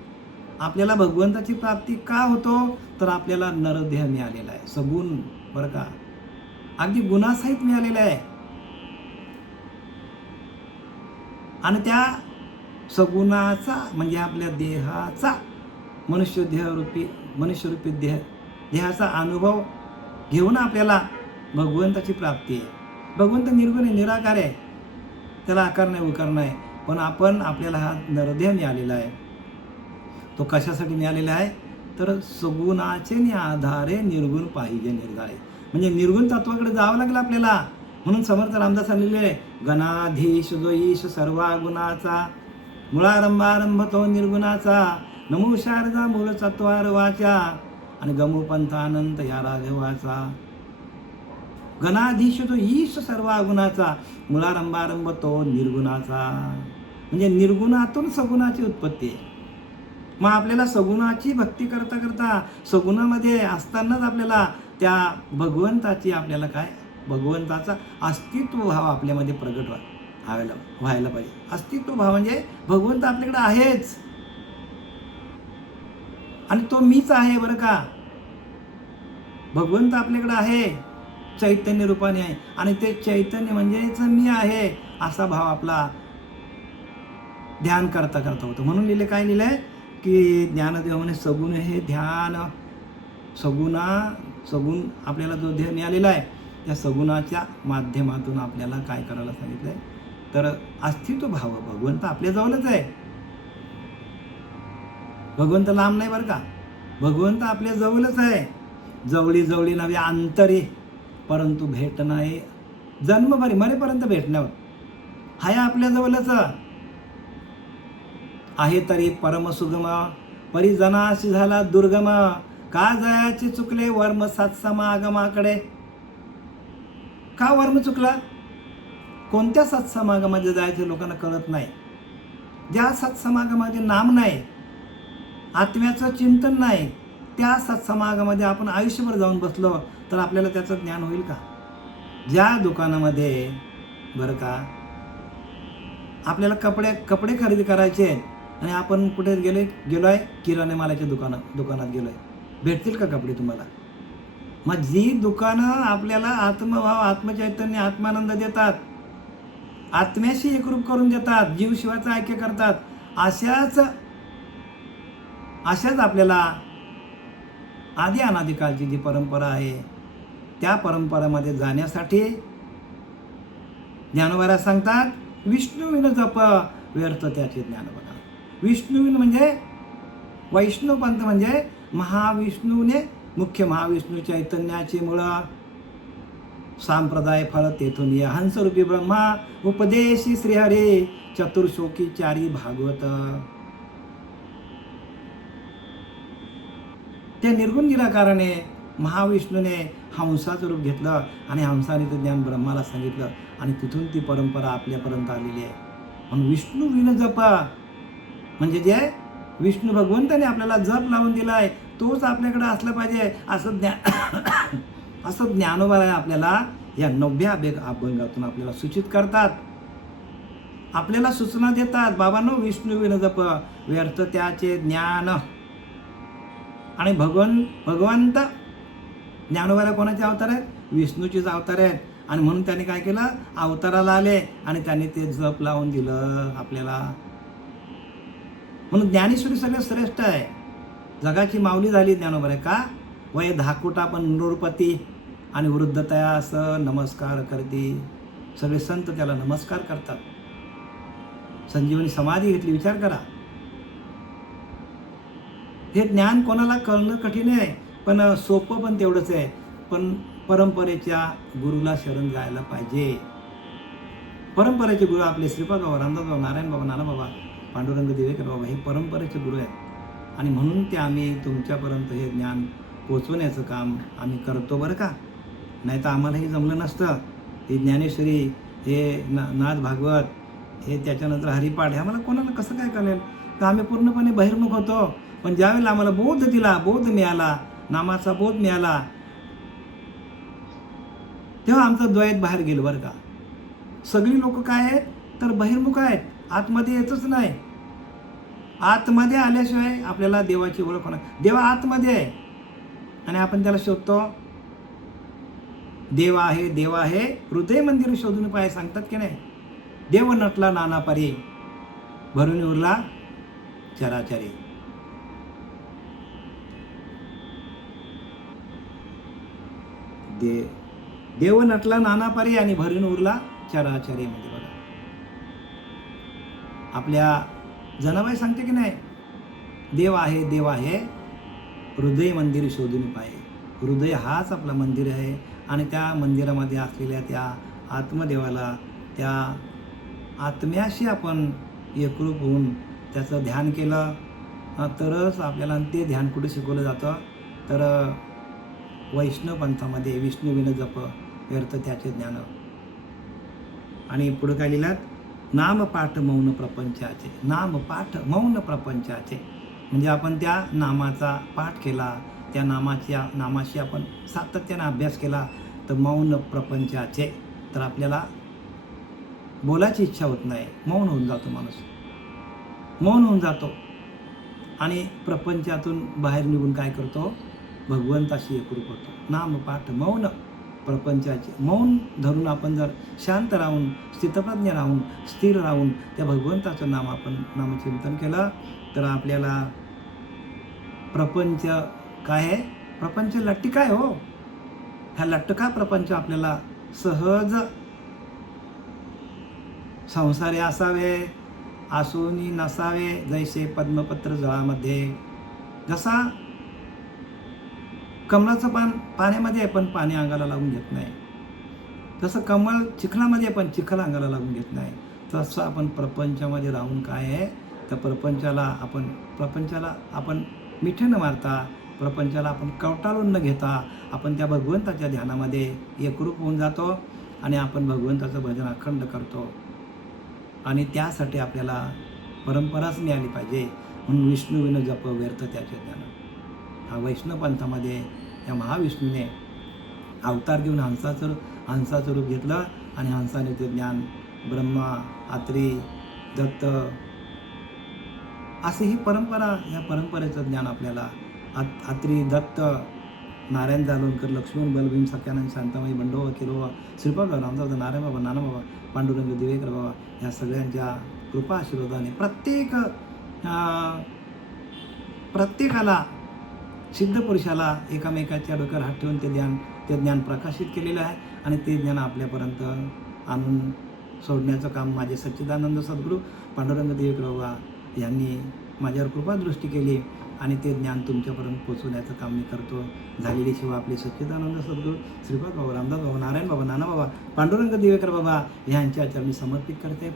आपल्याला भगवंताची प्राप्ती का होतो? तर आपल्याला नरदेह मिळालेला आहे, सगुण बरं का, अगदी गुणासहित मिळालेला आहे. आणि त्या सगुणाचा म्हणजे आपल्या देहाचा मनुष्यरूपी देहाचा अनुभव घेऊन आपल्याला भगवंताची प्राप्ती आहे. भगवंत निर्गुण आहे, निराकार आहे, त्याला आकार नाही उकार नाही. पण आपल्याला हा नरदेह मिळालेला आहे. तो कशासाठी मिळालेला आहे? तर सगुणाचे आधारे निर्गुण पाहिजे निर्धारे, म्हणजे निर्गुण तत्वाकडे जावं लागेल आपल्याला. म्हणून समर्थ रामदास सांगितले, गणाधीश जो ईश सर्वा गुणाचा, मुळारंभारंभ तो निर्गुणाचा, नमो शारदा मूळ चत्वार वाचा, आणि गमू पंथ अनंत या राघवाचा. गणाधीश तो ईश सर्वा गुणाचा, मुळारंभारंभ तो निर्गुणाचा, म्हणजे निर्गुणातून सगुणाची उत्पत्ती आहे. मग आपल्याला सगुणाची भक्ती करता करता सगुणामध्ये असतानाच आपल्याला त्या भगवंताची आपल्याला भगवंताचा अस्तित्व भाव आपल्यामध्ये प्रगट व्हायला पाहिजे. अस्तित्व भाव म्हणजे भगवंत आपल्याकडे आहेच आणि तो मीच आहे बरं का. भगवंत आपल्याकडे आहे, चैतन्य रूपाने आहे, आणि ते चैतन्य म्हणजेच मी आहे असा भाव आपला ध्यान करता करता होतो. म्हणून काय लिहिलंय की ज्ञानदेव म्हणे सगुण हे ध्यान. सगुण आपल्याला जो ध्येय मिळालेला आहे त्या सगुणाच्या माध्यमातून आपल्याला काय करायला सांगितलंय तर अस्तित्व भाव. भगवंत आपल्या जवळच आहे, भगवंत लांब नाही बरं का. भगवंत आपल्या जवळच आहे. जवळी जवळी नव्हे अंतरे, परंतु भेट नाही जन्मभरी मरेपर्यंत भेटण्यावर हाय आपल्या जवळच आहे. तरी परमसुगम परिजनाशी झाला दुर्गम, का जायचे चुकले वर्म सत्समागमाकडे. का वर्म चुकला? कोणत्या सत्समागमामध्ये जायचे लोकांना कळत नाही. ज्या सत्समागमामध्ये नाम नाही, आत्म्याचं चिंतन नाही, त्या सत्समागमामध्ये आपण आयुष्यभर जाऊन बसलो तर आपल्याला त्याचं ज्ञान होईल का? ज्या दुकानामध्ये बरं का आपल्याला कपडे खरेदी करायचे आणि आपण कुठे गेलोय किराणा मालाच्या दुकानात गेलोय, भेटतील का कपडे तुम्हाला? मग जी दुकानं आपल्याला आत्मभाव आत्मचैतन्य आत्मानंद देतात, आत्म्याशी एकरूप करून देतात, जीव शिवाचं ऐक्य करतात, अशाच आपल्याला आधी अनादिकालची जी परंपरा आहे त्या परंपरामध्ये जाण्यासाठी ज्ञानोबा सांगतात, विष्णुविन जप व्यर्थ त्याचे ज्ञान. बघा, विष्णुविन म्हणजे वैष्णवपंथ म्हणजे महाविष्णूने, मुख्य महाविष्णू चैतन्याची मुळं संप्रदाय फळ तेथून ये. हंसरूपी ब्रह्मा उपदेशी श्रीहरी चतुर्शोकी चारी भागवत. त्या निर्गुण निराकाराने महाविष्णूने हंसाचं रूप घेतलं आणि हंसाने ते ज्ञान ब्रह्माला सांगितलं आणि तिथून ती परंपरा आपल्यापर्यंत आलेली आहे. म्हणून विष्णू विन जप म्हणजे जे विष्णू भगवंताने आपल्याला जप लावून दिलाय तोच आपल्याकडे असलं पाहिजे असं ज्ञानोबा आपल्याला या 9व्या अभंगातून आपल्याला सूचित करतात, आपल्याला सूचना देतात. बाबांनो, विष्णू विन जप व्यर्थ त्याचे ज्ञान. आणि भगवंत ज्ञानोबाला कोणाचे अवतार आहेत? विष्णूचेच अवतार आहेत. आणि म्हणून त्यांनी काय केलं? अवताराला आले आणि त्यांनी ते जप लावून दिलं आपल्याला. म्हणून ज्ञानेश्वरी सगळ्यात श्रेष्ठ आहे. जगाची माऊली झाली ज्ञानोबा. का? वय धाकुटा पण नृपती आणि वृद्धतया असं नमस्कार करते. सगळे संत त्याला नमस्कार करतात. संजीवनी समाधी घेतली, विचार करा. हे ज्ञान कोणाला कळणं कठीण आहे, पण सोपं पण तेवढंच आहे. पण परंपरेच्या गुरुला शरण जायला पाहिजे. परंपरेचे गुरु आपले श्रीपाद बाबा, रामदास बाबा, नारायण बाबा, नाना बाबा, पांडुरंग दिवेकर बाबा हे परंपरेचे गुरु आहेत. आणि म्हणून ते आम्ही तुमच्यापर्यंत हे ज्ञान पोचवण्याचं काम आम्ही करतो बरं का. नाही तर आम्हाला हे जमलं नसतं. हे ज्ञानेश्वरी, हे नाथ भागवत, हे त्याच्यानंतर हरिपाठ, हे आम्हाला कोणाला कसं काय कळेल? तर आम्ही पूर्णपणे बहिर्मुख होतो. पण ज्यावेळेला आम्हाला बोध दिला, बोध मिळाला, नामाचा बोध मिळाला, तेव्हा आमचं द्वैत बाहेर गेलं बरं का. सगळी लोक काय आहेत? तर बहिर्मुख आहेत, आतमध्ये येतच नाही. आतमध्ये आल्याशिवाय आपल्याला देवाची ओळख होणार. देवा आतमध्ये आहे आणि आपण त्याला शोधतो. देव आहे, देव आहे, हृदय मंदिर शोधून पाय सांगतात की नाही. देव नटला नाना परी, भरून उरला चराचरी. देव नटला नाना परी आणि भरून उरला चराचरी. म्हणजे बघा, आपल्या जनाबाई सांगते की नाही, देव आहे, देव आहे, हृदय मंदिर शोधून पाय. हृदय हाच आपला मंदिर आहे आणि त्या मंदिरामध्ये असलेल्या त्या आत्मदेवाला, त्या आत्म्याशी आपण एकरूप होऊन त्याचं ध्यान केलं तरच आपल्याला. ते ध्यान कुठे शिकवलं जातं? तर वैष्णव पंथामध्ये. विष्णू विन जप व्यर्थ त्याचे ज्ञान. आणि पुढे काय लिहिलात? नामपाठ मौन प्रपंचाचे. नामपाठ मौन प्रपंचाचे म्हणजे आपण त्या नामाचा पाठ केला, त्या नामाशी आपण सातत्याने अभ्यास केला तर मौन प्रपंचाचे. तर आपल्याला बोलायची इच्छा होत नाही, मौन होऊन जातो माणूस, मौन होऊन जातो. आणि प्रपंचातून बाहेर निघून काय करतो? भगवंताशी एकरूप होतो. नामपाठ मौन प्रपंचाचे. मौन धरून आपण जर शांत राहून, स्थितप्रज्ञ राहून, स्थिर राहून त्या भगवंताचं नामचिंतन केलं तर आपल्याला प्रपंच काय आहे? प्रपंच लट्टिका आहे हो. ह्या लट्टका प्रपंच आपल्याला सहज. संसारी असावे, आसुनी नसावे, जैसे पद्मपत्र जळामध्ये. जसा कमळाचं पान पाण्यामध्ये आहे पण पाणी अंगाला लागून घेत नाही, तसं कमळ चिखलामध्ये आहे पण चिखल अंगाला लागून घेत नाही. तसं आपण प्रपंचामध्ये राहून काय आहे तर प्रपंचाला आपण मिठी न मारता, प्रपंचाला आपण कवटाळून न घेता आपण त्या भगवंताच्या ध्यानामध्ये एकरूप होऊन जातो आणि आपण भगवंताचं भजन अखंड करतो. आणि त्यासाठी आपल्याला परंपराच मिळाली पाहिजे. म्हणून विष्णू विन जप व्यर्थ त्याचे ज्ञान. हा वैष्णव पंथामध्ये या महाविष्णूने अवतार घेऊन हंसाचं रूप घेतलं आणि हंसाने ते ज्ञान ब्रह्मा, आत्री, दत्त असे ही परंपरा, या परंपरेचं ज्ञान आपल्याला आत्री, दत्त, नारायण जालवणकर, लक्ष्मण बलभीम, सत्यानंद, शांताबाई, बंडोबा, किरोबा, श्रीपाद बाबा, रामदास बाबा, नारायण बाबा, नाना बाबा, पांडुरंग दिवेकर बाबा या सगळ्यांच्या कृपा आशीर्वादाने प्रत्येकाला, सिद्ध पुरुषाला एकामेकाच्या डोक्यावर हात ठेवून ते ज्ञान प्रकाशित केलेलं आहे आणि ते ज्ञान आपल्यापर्यंत आणून सोडण्याचं काम माझे सच्चिदानंद सद्गुरू पांडुरंग दिवेकर बाबा यांनी माझ्यावर कृपादृष्टी केली आणि ते ज्ञान तुमच्यापर्यंत पोचवण्याचं काम मी करतो. झालेली सेवा आपले सच्चिदानंद सद्गुरू श्रीपाद बाबा, रामदास बाबा, नारायण बाबा, नाना बाबा, पांडुरंग दिवेकर बाबा यांच्या चरणी समर्पित करते.